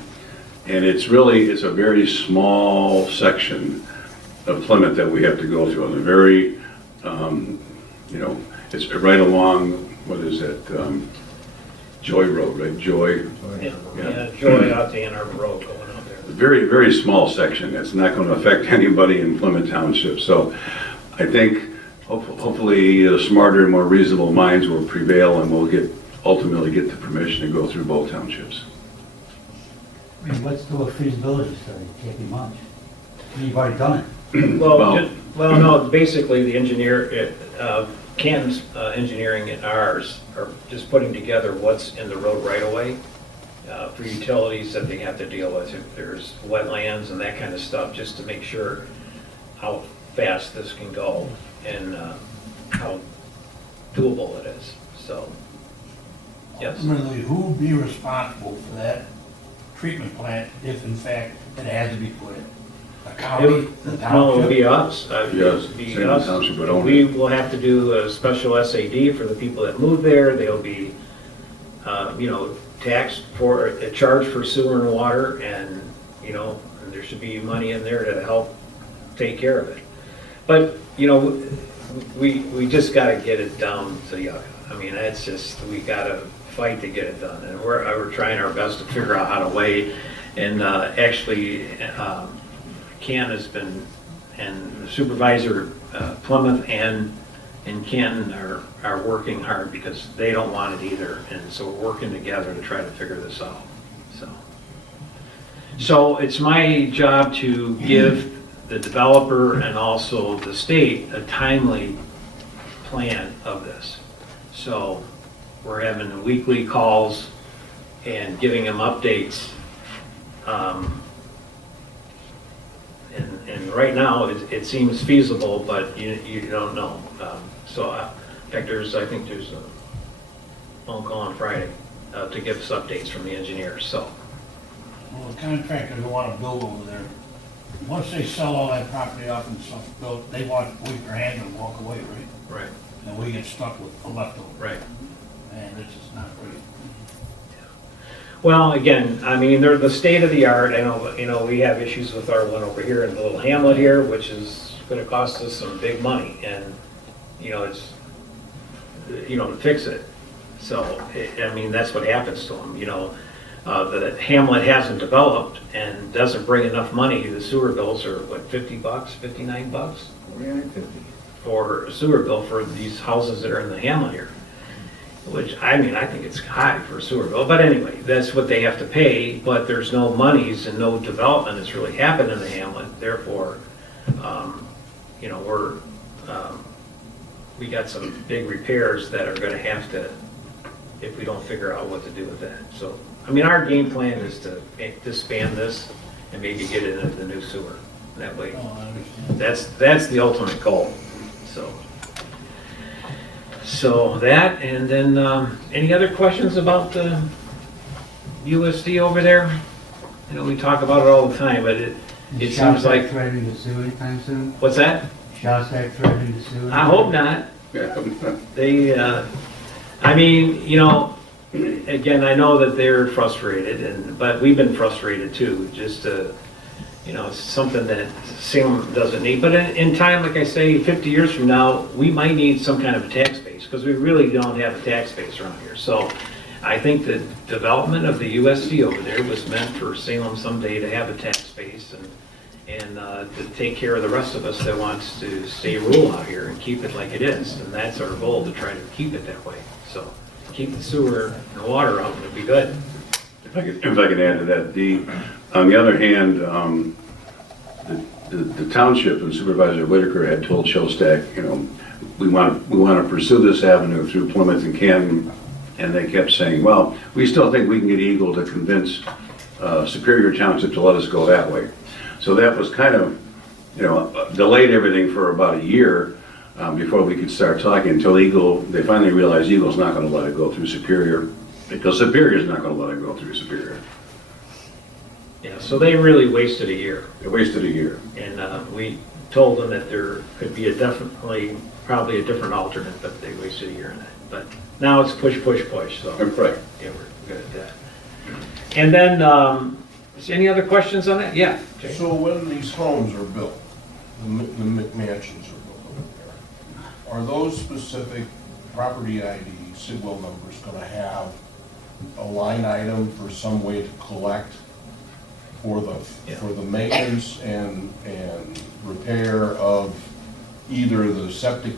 it's a very small section of Plymouth that we have to go through. On a very, it's right along, what is it, Joy Road, right? Joy. Yeah, Joy out to Ann Arbor Road going out there. very, very small section. It's not going to affect anybody in Plymouth Township. So I think hopefully smarter and more reasonable minds will prevail, and we'll ultimately get the permission to go through both townships. I mean, let's do a feasibility study, can't be much. I mean, you've already done it. Well, no, basically the engineer, Canton's engineering and ours are just putting together what's in the road right away for utilities that they have to deal with, if there's wetlands and that kind of stuff, just to make sure how fast this can go and how doable it is, so, yes. Ultimately, who would be responsible for that treatment plant if in fact it has to be put in? The county, the No, it'll be township? us. Yes, It'll be same us. township would own it. We will have to do a special SAD for the people that move there. They'll be, taxed for, charged for sewer and water, and, and there should be money in there to help take care of it. But, we just gotta get it down to Yucca. I mean, that's just, we gotta fight to get it done. And we're trying our best to figure out how to weigh, and actually, Ken has been, and the supervisor, Plymouth and Canton are working hard because they don't want it either. And so we're working together to try to figure this out, So it's my job to give the developer and also the state a timely plan of this. So we're having weekly calls and giving them updates. And right now, it seems feasible, but you don't know. In fact, I think there's a phone call on Friday to give us updates from the engineers, so. Well, the contractors who want to build over there, once they sell all that property off and stuff built, they want to wave their hand and walk away, right? Right. And we get stuck with the leftover. Right. And this is not great. Well, again, I mean, they're the state of the art. I know, we have issues with our one over here in the little hamlet here, which is gonna cost us some big money, and, it's, to fix it. So, I mean, that's what happens to them, the hamlet hasn't developed and doesn't bring enough money. The sewer bills are, what, $50, $59? $49.50. For a sewer bill for these houses that are in the hamlet here. Which, I mean, I think it's high for a sewer bill, but anyway, that's what they have to pay, but there's no monies and no development that's really happened in the hamlet, therefore, we got some big repairs that are gonna have to, if we don't figure out what to do with that. So, I mean, our game plan is to disband this and maybe get it into the new sewer, that way. Oh, I understand. That's the ultimate goal, So that, and then, any other questions about the USD over there? We talk about it all the time, but it seems like, threatening to sue anytime soon? what's that? Shawstack threatening to sue? I hope not. They, I mean, again, I know that they're frustrated, but we've been frustrated too, just it's something that Salem doesn't need. But in time, like I say, 50 years from now, we might need some kind of a tax base, because we really don't have a tax base around here. So I think the development of the USD over there was meant for Salem someday to have a tax base and to take care of the rest of us that wants to stay rural out here and keep it like it is. And that's our goal, to try to keep it that way. So keep the sewer and water out, would be good. If I could add to that, on the other hand, the township and Supervisor Whitaker had told Showstack, we want to pursue this avenue through Plymouth and Canton, and they kept saying, well, we still think we can get Eagle to convince Superior Township to let us go that way. So that was kind of, delayed everything for about a year before we could start talking, until they finally realized Eagle's not going to let it go through Superior, because Superior's not going to let it go through Superior. Yeah, so they really wasted a year. They wasted a year. And we told them that there could be probably a different alternate, but they wasted a year in that. But now it's push, so. Right. Yeah, we're good at that. And then, is there any other questions on that? Yeah. Jay? So when these homes are built, the McMansions are built over there, are those specific property ID Sidwell numbers going to have a line item for some way to collect for Yeah. the maintenance and repair of either the septic,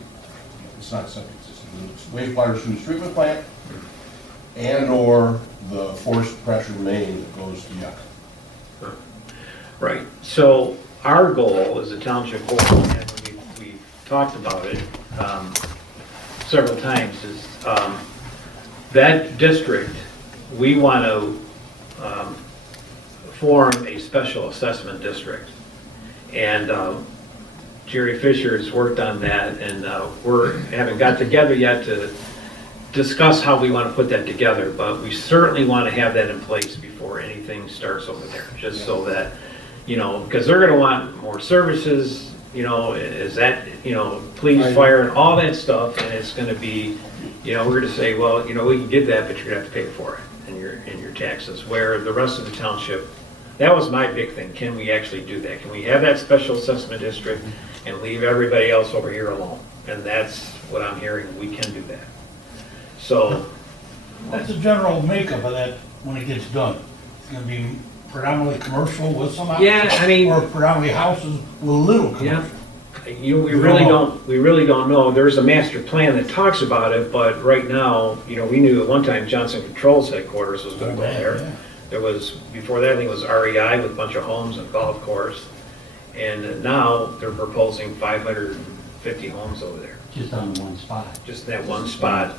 it's not septic system, the wastewater sewage treatment plant and/or the forced pressure main that goes to Yucca. Right, so our goal as a township board, and we've talked about it several times, is that district, we want to form a special assessment district. And Jerry Fisher has worked on that, and we haven't got together yet to discuss how we want to put that together, but we certainly want to have that in place before anything starts over there, just so that, you know, because they're going to want more services, you know, is that, you know, police, fire, and all that stuff, and it's going to be, you know, we're going to say, well, you know, we can get that, but you're going to have to pay for it in your taxes, where the rest of the township, that was my big thing, can we actually do that? Can we have that special assessment district and leave everybody else over here alone? And that's what I'm hearing, we can do that. So, What's the general makeup of that when it gets done? It's gonna be predominantly commercial with some houses? yeah, I mean, Or predominantly houses with little yeah, commercial? we really don't know. There's a master plan that talks about it, but right now, you know, we knew at one time Johnson Controls headquarters was gonna go there. Yeah. There was, before that, I think it was REI with a bunch of homes and golf course. And now they're proposing 550 homes over there, Just on one spot. just that one spot.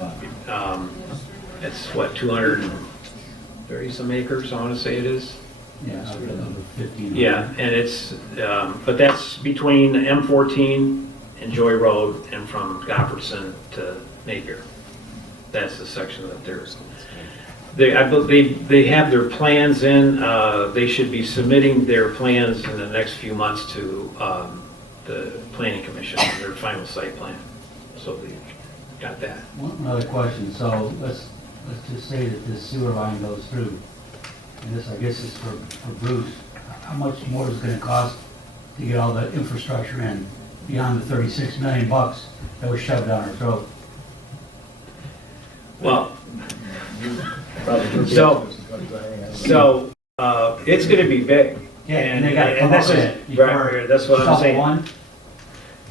It's what, 230 some acres, I want to say it is? Yeah, out of the 15. Yeah, and it's, but that's between M14 and Joy Road and from Gofferson to Napier. That's the section that I believe they have their plans in, they should be submitting their plans in the next few months to the planning commission, their final site plan. So they got that. One other question, so let's just say that this sewer line goes through, and this, I guess, is for Bruce. How much more is it gonna cost to get all the infrastructure in beyond the 36 million bucks that was shoved down our throat? Well, so it's gonna be big. Yeah, and they gotta come that's up with it. it before Right, that's what I'm shovel saying. one?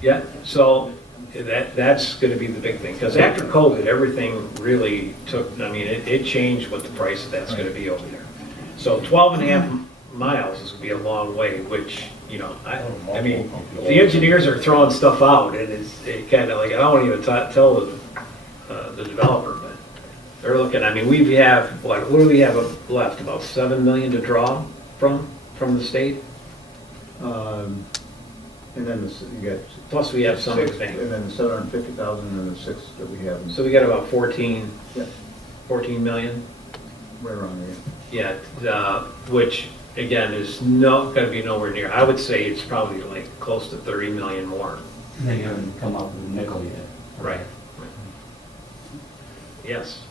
Yeah, so that's gonna be the big thing, because after COVID, everything really took, I mean, it changed what the price of that's gonna be over there. So 12 and a half miles is gonna be a long way, which, you know, I mean, the engineers are throwing stuff out, and it kind of like, I don't even tell the developer, but they're looking, I mean, we have, what do we have left, about 7 million to draw from the state? And then you got. Plus we have some six, bank. and then the 750,000 and the 6 that we have. So we got about 14 Yeah, 14 million? right around there. Yeah, which, again, is gonna be nowhere near, I would say it's probably like close to 30 million more. And they haven't come up with a nickel yet. Right. Yes,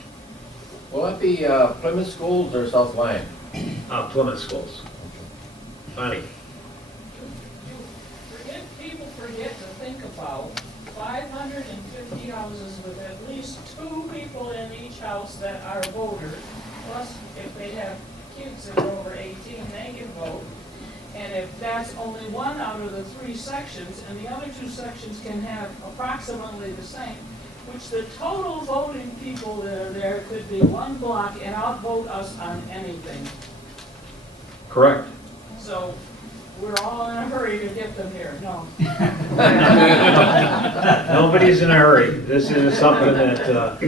Will that be Plymouth Schools or South Lyon? Plymouth schools. Funny. People forget to think about 550 houses with at least 2 people in each house that are voters. Plus, if they have kids that are over 18, they can vote. And if that's only one out of the 3 sections, and the other 2 sections can have approximately the same, which the total voting people that are there could be 1 block and outvote us on anything. Correct. So we're all in a hurry to get them here, no. Nobody's in a hurry. This is something that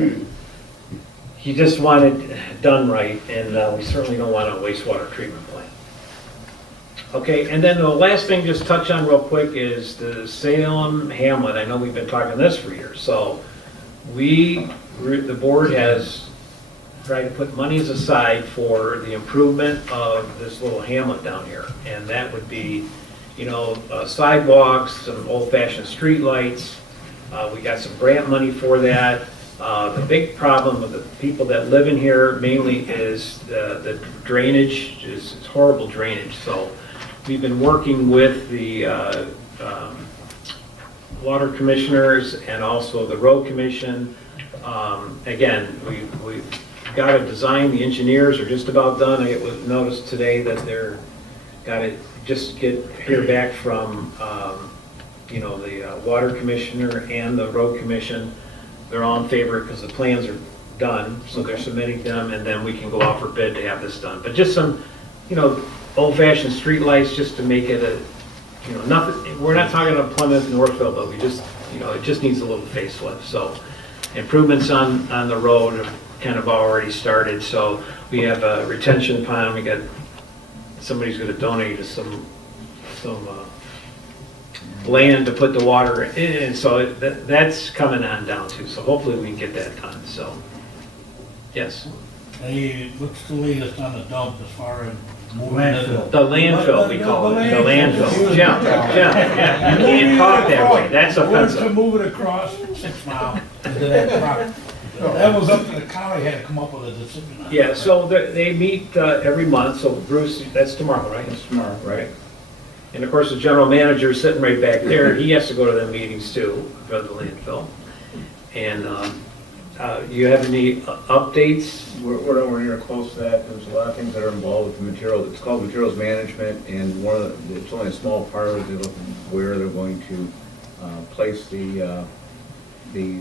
he just wanted done right, and we certainly don't want a wastewater treatment plant. Okay, and then the last thing, just touch on real quick, is the Salem Hamlet. I know we've been talking this for years, so the board has tried to put monies aside for the improvement of this little hamlet down here, and that would be, you know, sidewalks, some old-fashioned street lights. We got some grant money for that. The big problem with the people that live in here mainly is the drainage, it's horrible drainage. So we've been working with the water commissioners and also the road commission. Again, we've got to design, the engineers are just about done. I was noticed today that they're gotta just hear back from, you know, the water commissioner and the road commission. They're all in favor because the plans are done, so they're submitting them, and then we can go out for bid to have this done. But just some, you know, old-fashioned street lights just to make it a, you know, nothing, we're not talking about Plymouth, Northville, but we just, you know, it just needs a little facelift. So improvements on the road have kind of already started. So we have a retention pond, we got, somebody's gonna donate us some land to put the water in, and so that's coming on down too. So hopefully we can get that done, so, yes. Hey, what's the latest on the dump as far as moving Landfill. The landfill, we call it, the landfill. Jim, yeah, you can't talk that way, that's We're to offensive. move it across 6 Mile into that truck. That was up to the county, had to come up with a decision on it. Yeah, so they meet every month, so Bruce, that's tomorrow, right? It's tomorrow. Right. And of course, the general manager is sitting right back there, he has to go to the meetings too, for the landfill. And you have any updates? We're nowhere near close to that. There's a lot of things that are involved with the material. It's called materials management, and it's only a small part of it. They look at where they're going to place the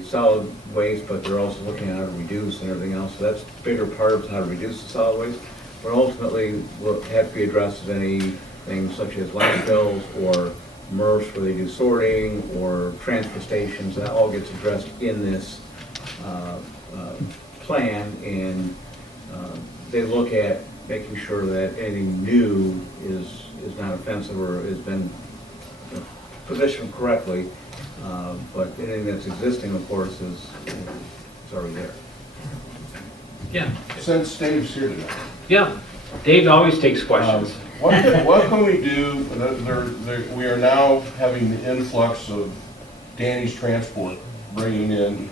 solid waste, but they're also looking at how to reduce and everything else. So that's a bigger part of how to reduce the solid waste. But ultimately, will have to be addressed as anything such as landfills or MRFs where they do sorting or transfer stations. That all gets addressed in this plan, and they look at making sure that anything new is not offensive or has been positioned correctly. But anything that's existing, of course, is already there. Yeah. Since Dave's here tonight, Yeah, Dave always takes questions. what can we do? We are now having the influx of Danny's Transport bringing in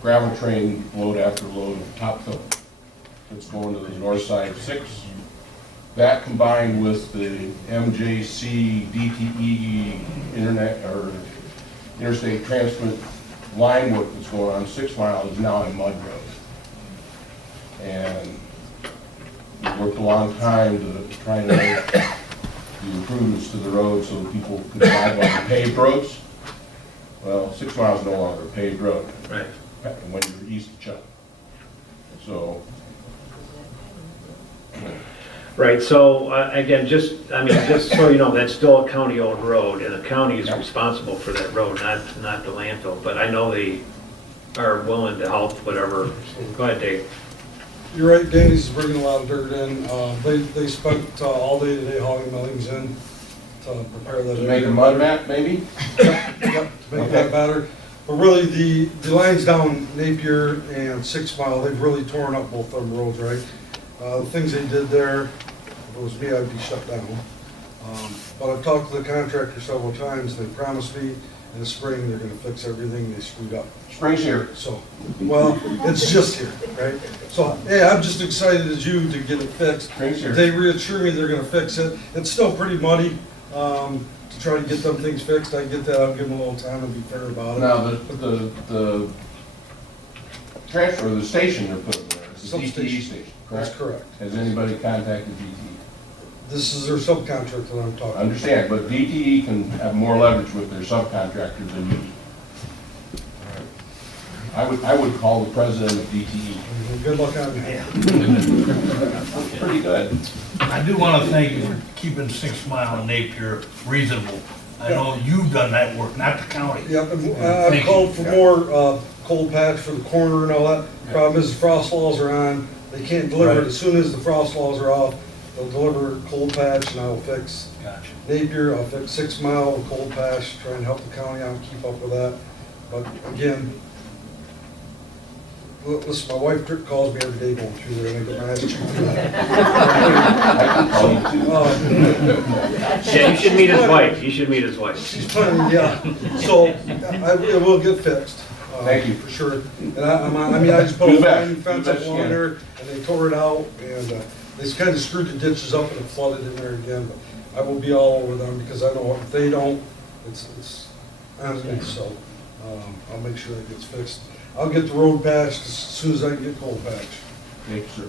gravel train load after load of top fill. It's going to the north side 6. That combined with the MJC DTE interstate transfer line work that's going on 6 Mile is now in mud road. And we worked a long time to try and make the improvements to the road so that people could drive on the paved roads. Well, 6 Mile is no longer a paved road. Right. When you're east of Chuck. So. Right, so again, just so you know, that's still a county-owned road, and the county is responsible for that road, not the landfill. But I know they are willing to help, whatever. Go ahead, Dave. You're right, Danny's is bringing a lot of dirt in. They spent all day today hauling millings in to prepare that. To make a mud map, maybe? Yep, to make that better. But really, the lines down Napier and 6 Mile, they've really torn up both of them roads, right? The things they did there, if it was me, I'd be shut down. But I've talked to the contractor several times, and they promised me in the spring they're gonna fix everything they screwed up. Spring's here. So, well, it's just here, right? So, yeah, I'm just excited as you to get it fixed. Spring's here. They reassure me they're gonna fix it. It's still pretty muddy, to try to get them things fixed. I get that, I'll give them a little time and be fair about it. Now, the transfer, the station they're putting there, is the DTE station, correct? That's correct. Has anybody contacted DTE? This is their subcontractor that I'm talking I understand, but DTE can have more leverage with their subcontractors than you. I would call the president of DTE. about. Good luck on that. Pretty good. I do want to thank you for keeping 6 Mile and Napier reasonable. I know you've done that work, not the county. Yep, and Thank I've called you. for more cold patch for the corner and all that. Problem is, the frost laws are on. They can't deliver it. Right. As soon as the frost laws are off, they'll deliver cold patch, and I'll fix Gotcha. Napier. I'll fix 6 Mile with cold patch, try and help the county out and keep up with that. But again, listen, my wife calls me every day going through there, and I get my ass chewed through that. Yeah, you should meet his wife, you should meet his wife. She's planning, yeah. So it will get fixed. Thank you. For sure. And I mean, I just put Do a the best. fine Do fence the up best you along can. there, and they tore it out, and they kind of screwed the ditches up and it flooded in there again. But I will be all over them, because I know if they don't, it's on me, so I'll make sure that gets fixed. I'll get the road patched as soon as I can get cold patch. Thank you, sir.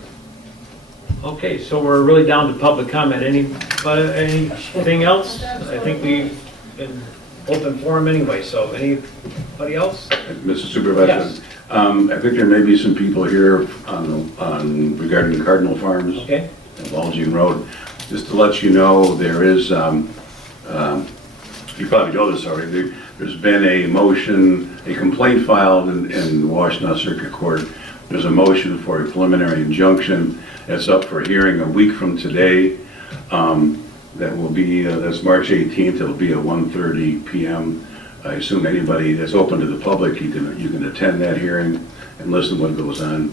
Okay, so we're really down to public comment. Anything else? I think we've been open forum anyway, so anybody else? Mr. Supervisor, Yes. I think there may be some people here on regarding Cardinal Farms. Okay. And Walgene Road. Just to let you know, there is, you probably know this already, there's been a motion, a complaint filed in the Washtenaw Circuit Court. There's a motion for a preliminary injunction. It's up for hearing a week from today. That will be, that's March 18th. It'll be at 1:30 p.m. I assume anybody that's open to the public, you can attend that hearing and listen to what goes on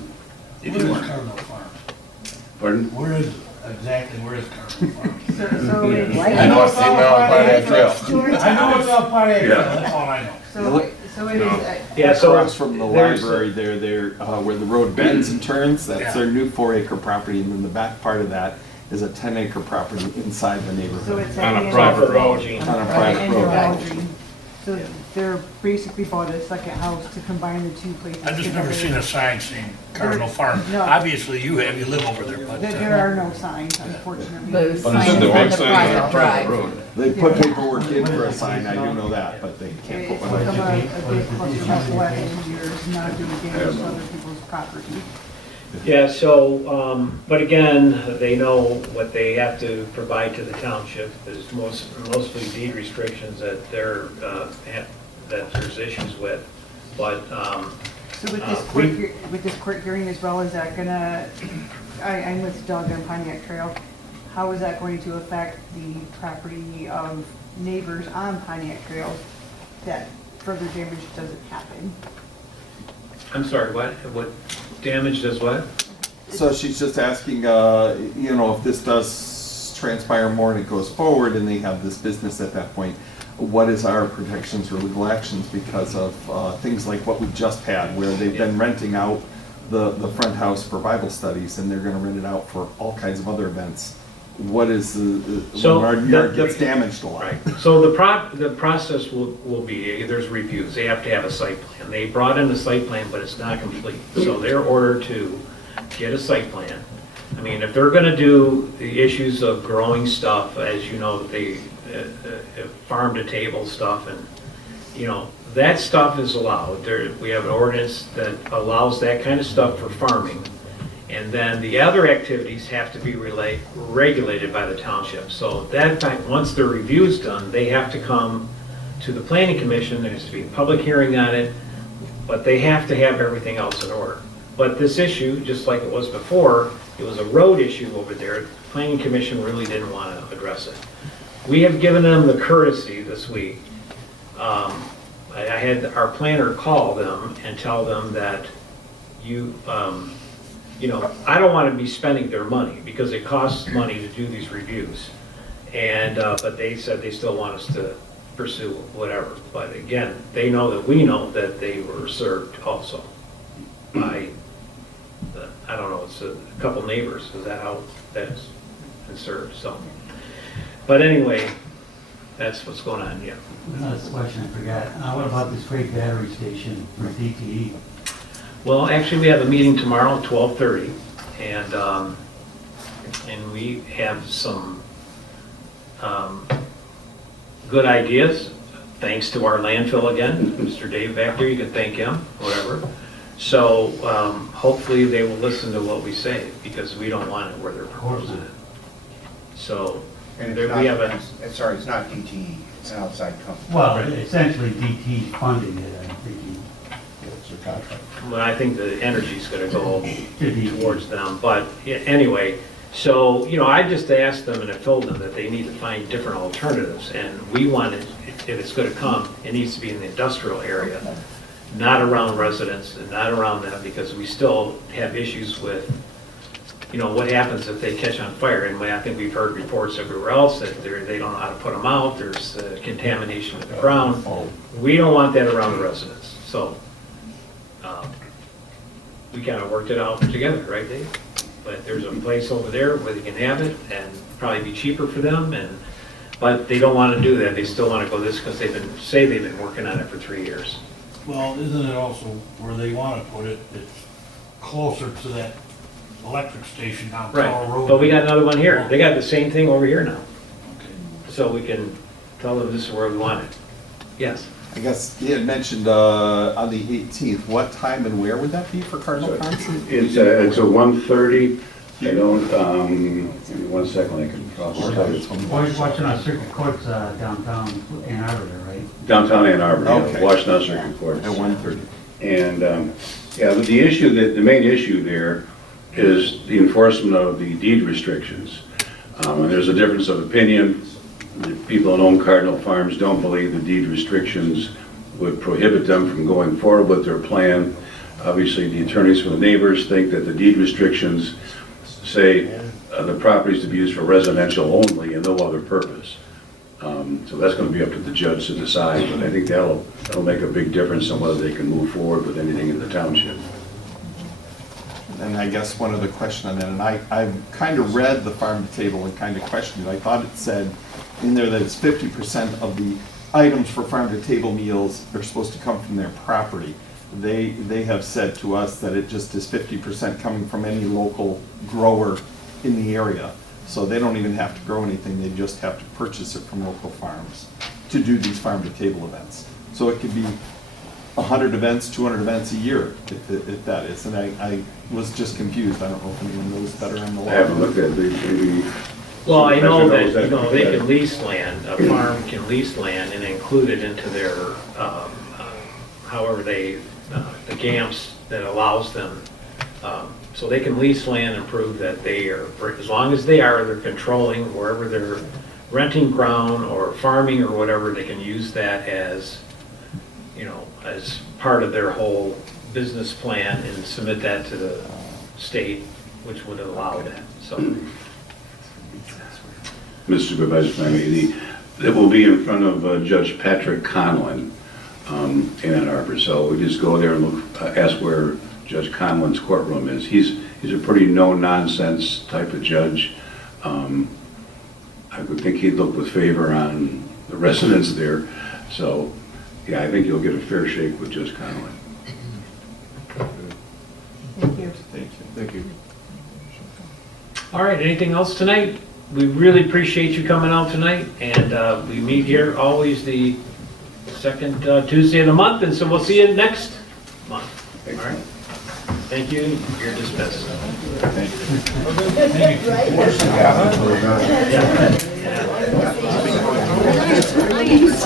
if Where you is want. Cardinal Farms? Pardon? Where is Cardinal Farms? I know it's on Pontiac Trail. I know it's on Pontiac Trail, Yeah. that's all I know. So it is, Yeah, so Across from the there's- library there, where the road bends and turns, Yeah. that's their new 4-acre property, and then the back part of that is a 10-acre property inside the so neighborhood. it's. On at a the end private of- road, Gene. On a Right, private and road. they're Aldrine. So they're basically bought a second house to combine the two places. I just never seen a sign saying Cardinal Farm. No. Obviously, you live over there, but. There are no signs, unfortunately. The But sign it's is in the on big the sign on private the private drive. road. They put paperwork in for a sign, I do know that, but they can't It's put one become on. a big cluster of the last 2 years, not doing damage to other people's property. Yeah, so, but again, they know what they have to provide to the township. There's mostly deed restrictions that that there's issues with. But, So with this with this court hearing as well, is that gonna, I'm with Doug on Pontiac Trail, how is that going to affect the property of neighbors on Pontiac Trail that further damage doesn't happen? I'm sorry, what damage does what? So she's just asking, if this does transpire more and it goes forward and they have this business at that point, what is our protections or legal actions because of things like what we just had, where they've been renting out the front house for Bible studies and they're gonna rent it out for all kinds of other events. What is So when our yard gets damaged a lot? Right, so the process will be, there's reviews, they have to have a site plan. They brought in the site plan, but it's not complete. So they're ordered to get a site plan. I mean, if they're gonna do the issues of growing stuff, as you know, they farm to table stuff and, that stuff is allowed. We have an ordinance that allows that kind of stuff for farming. And then the other activities have to be regulated by the township. So that fact, once the review's done, they have to come to the planning commission, there has to be a public hearing on it, but they have to have everything else in order. But this issue, just like it was before, it was a road issue over there, the planning commission really didn't want to address it. We have given them the courtesy this week. I had our planner call them and tell them that I don't want to be spending their money because it costs money to do these reviews. And, but they said they still want us to pursue whatever. But again, they know that we know that they were served also by, I don't know, it's a couple neighbors. Is that how that's been served? So, but anyway, that's what's going on, yeah. Another question I forgot. What about this great battery station for DTE? Well, actually, we have a meeting tomorrow at 12:30, and we have some good ideas, thanks to our landfill again, Mr. Dave back there, you can thank him, whatever. So hopefully they will listen to what we say, because we don't want it where they're proposing it. So And there it's we have not, a, sorry, it's not DTE, it's an outside company. Well, essentially DTE funding it, I'm thinking. It's a contract. well, I think the energy's gonna go towards them, but anyway, so, I just asked them and I told them that they need to find different alternatives, and we want it, if it's gonna come, it needs to be in the industrial area, not around residents and not around them, because we still have issues with, what happens if they catch on fire, and I think we've heard reports everywhere else that they don't know how to put them out, there's contamination of the ground. We don't want that around the residents, so we kind of worked it out together, right, Dave? But there's a place over there where they can have it and probably be cheaper for them, but they don't want to do that. They still want to go this because they've been working on it for 3 years. Well, isn't it also where they want to put it, it's closer to that electric station down Right, Tower Road. but we got another one here. They got the same thing over here now. So we can tell them this is where we want it. Yes? I guess you had mentioned on the 18th, what time and where would that be for Cardinal Farms? It's a 1:30. I don't, give me 1 second, I can cross it. Always watching on Circuit Courts downtown Ann Arbor, there, right? Downtown Ann Arbor, Okay. yeah, Washtenaw Circuit Court. At 1:30. And, yeah, but the issue, the main issue there is the enforcement of the deed restrictions. And there's a difference of opinion. The people that own Cardinal Farms don't believe the deed restrictions would prohibit them from going forward with their plan. Obviously, the attorneys for the neighbors think that the deed restrictions say the property is to be used for residential only and no other purpose. So that's going to be up to the judge to decide, but I think that'll make a big difference on whether they can move forward with anything in the township. And I guess one other question on that, and I kind of read the farm to table and kind of questioned it. I thought it said in there that it's 50% of the items for farm to table meals are supposed to come from their property. They have said to us that it just is 50% coming from any local grower in the area. So they don't even have to grow anything, they just have to purchase it from local farms to do these farm to table events. So it could be 100 events, 200 events a year, if that is. And I was just confused, I don't know if anyone knows better on the law. I haven't looked at it, maybe. Well, I know that, Supervisor you know, knows they that. can lease land, a farm can lease land and include it into their, however they, the GAMS that allows them. So they can lease land and prove that they are, as long as they're controlling wherever they're renting ground or farming or whatever, they can use that as, you know, as part of their whole business plan and submit that to the state, which would allow that, so. Mr. Supervisor, if I may, it will be in front of Judge Patrick Conlon in Ann Arbor. So we just go there and look, ask where Judge Conlon's courtroom is. He's a pretty no-nonsense type of judge. I would think he'd look with favor on the residents there. So, yeah, I think you'll get a fair shake with Judge Conlon. Thank you. Thank you. Thank you. All right, anything else tonight? We really appreciate you coming out tonight, and we meet here always the second Tuesday of the month, and so we'll see you next month. All right. Thank you. You're dismissed. Thank you.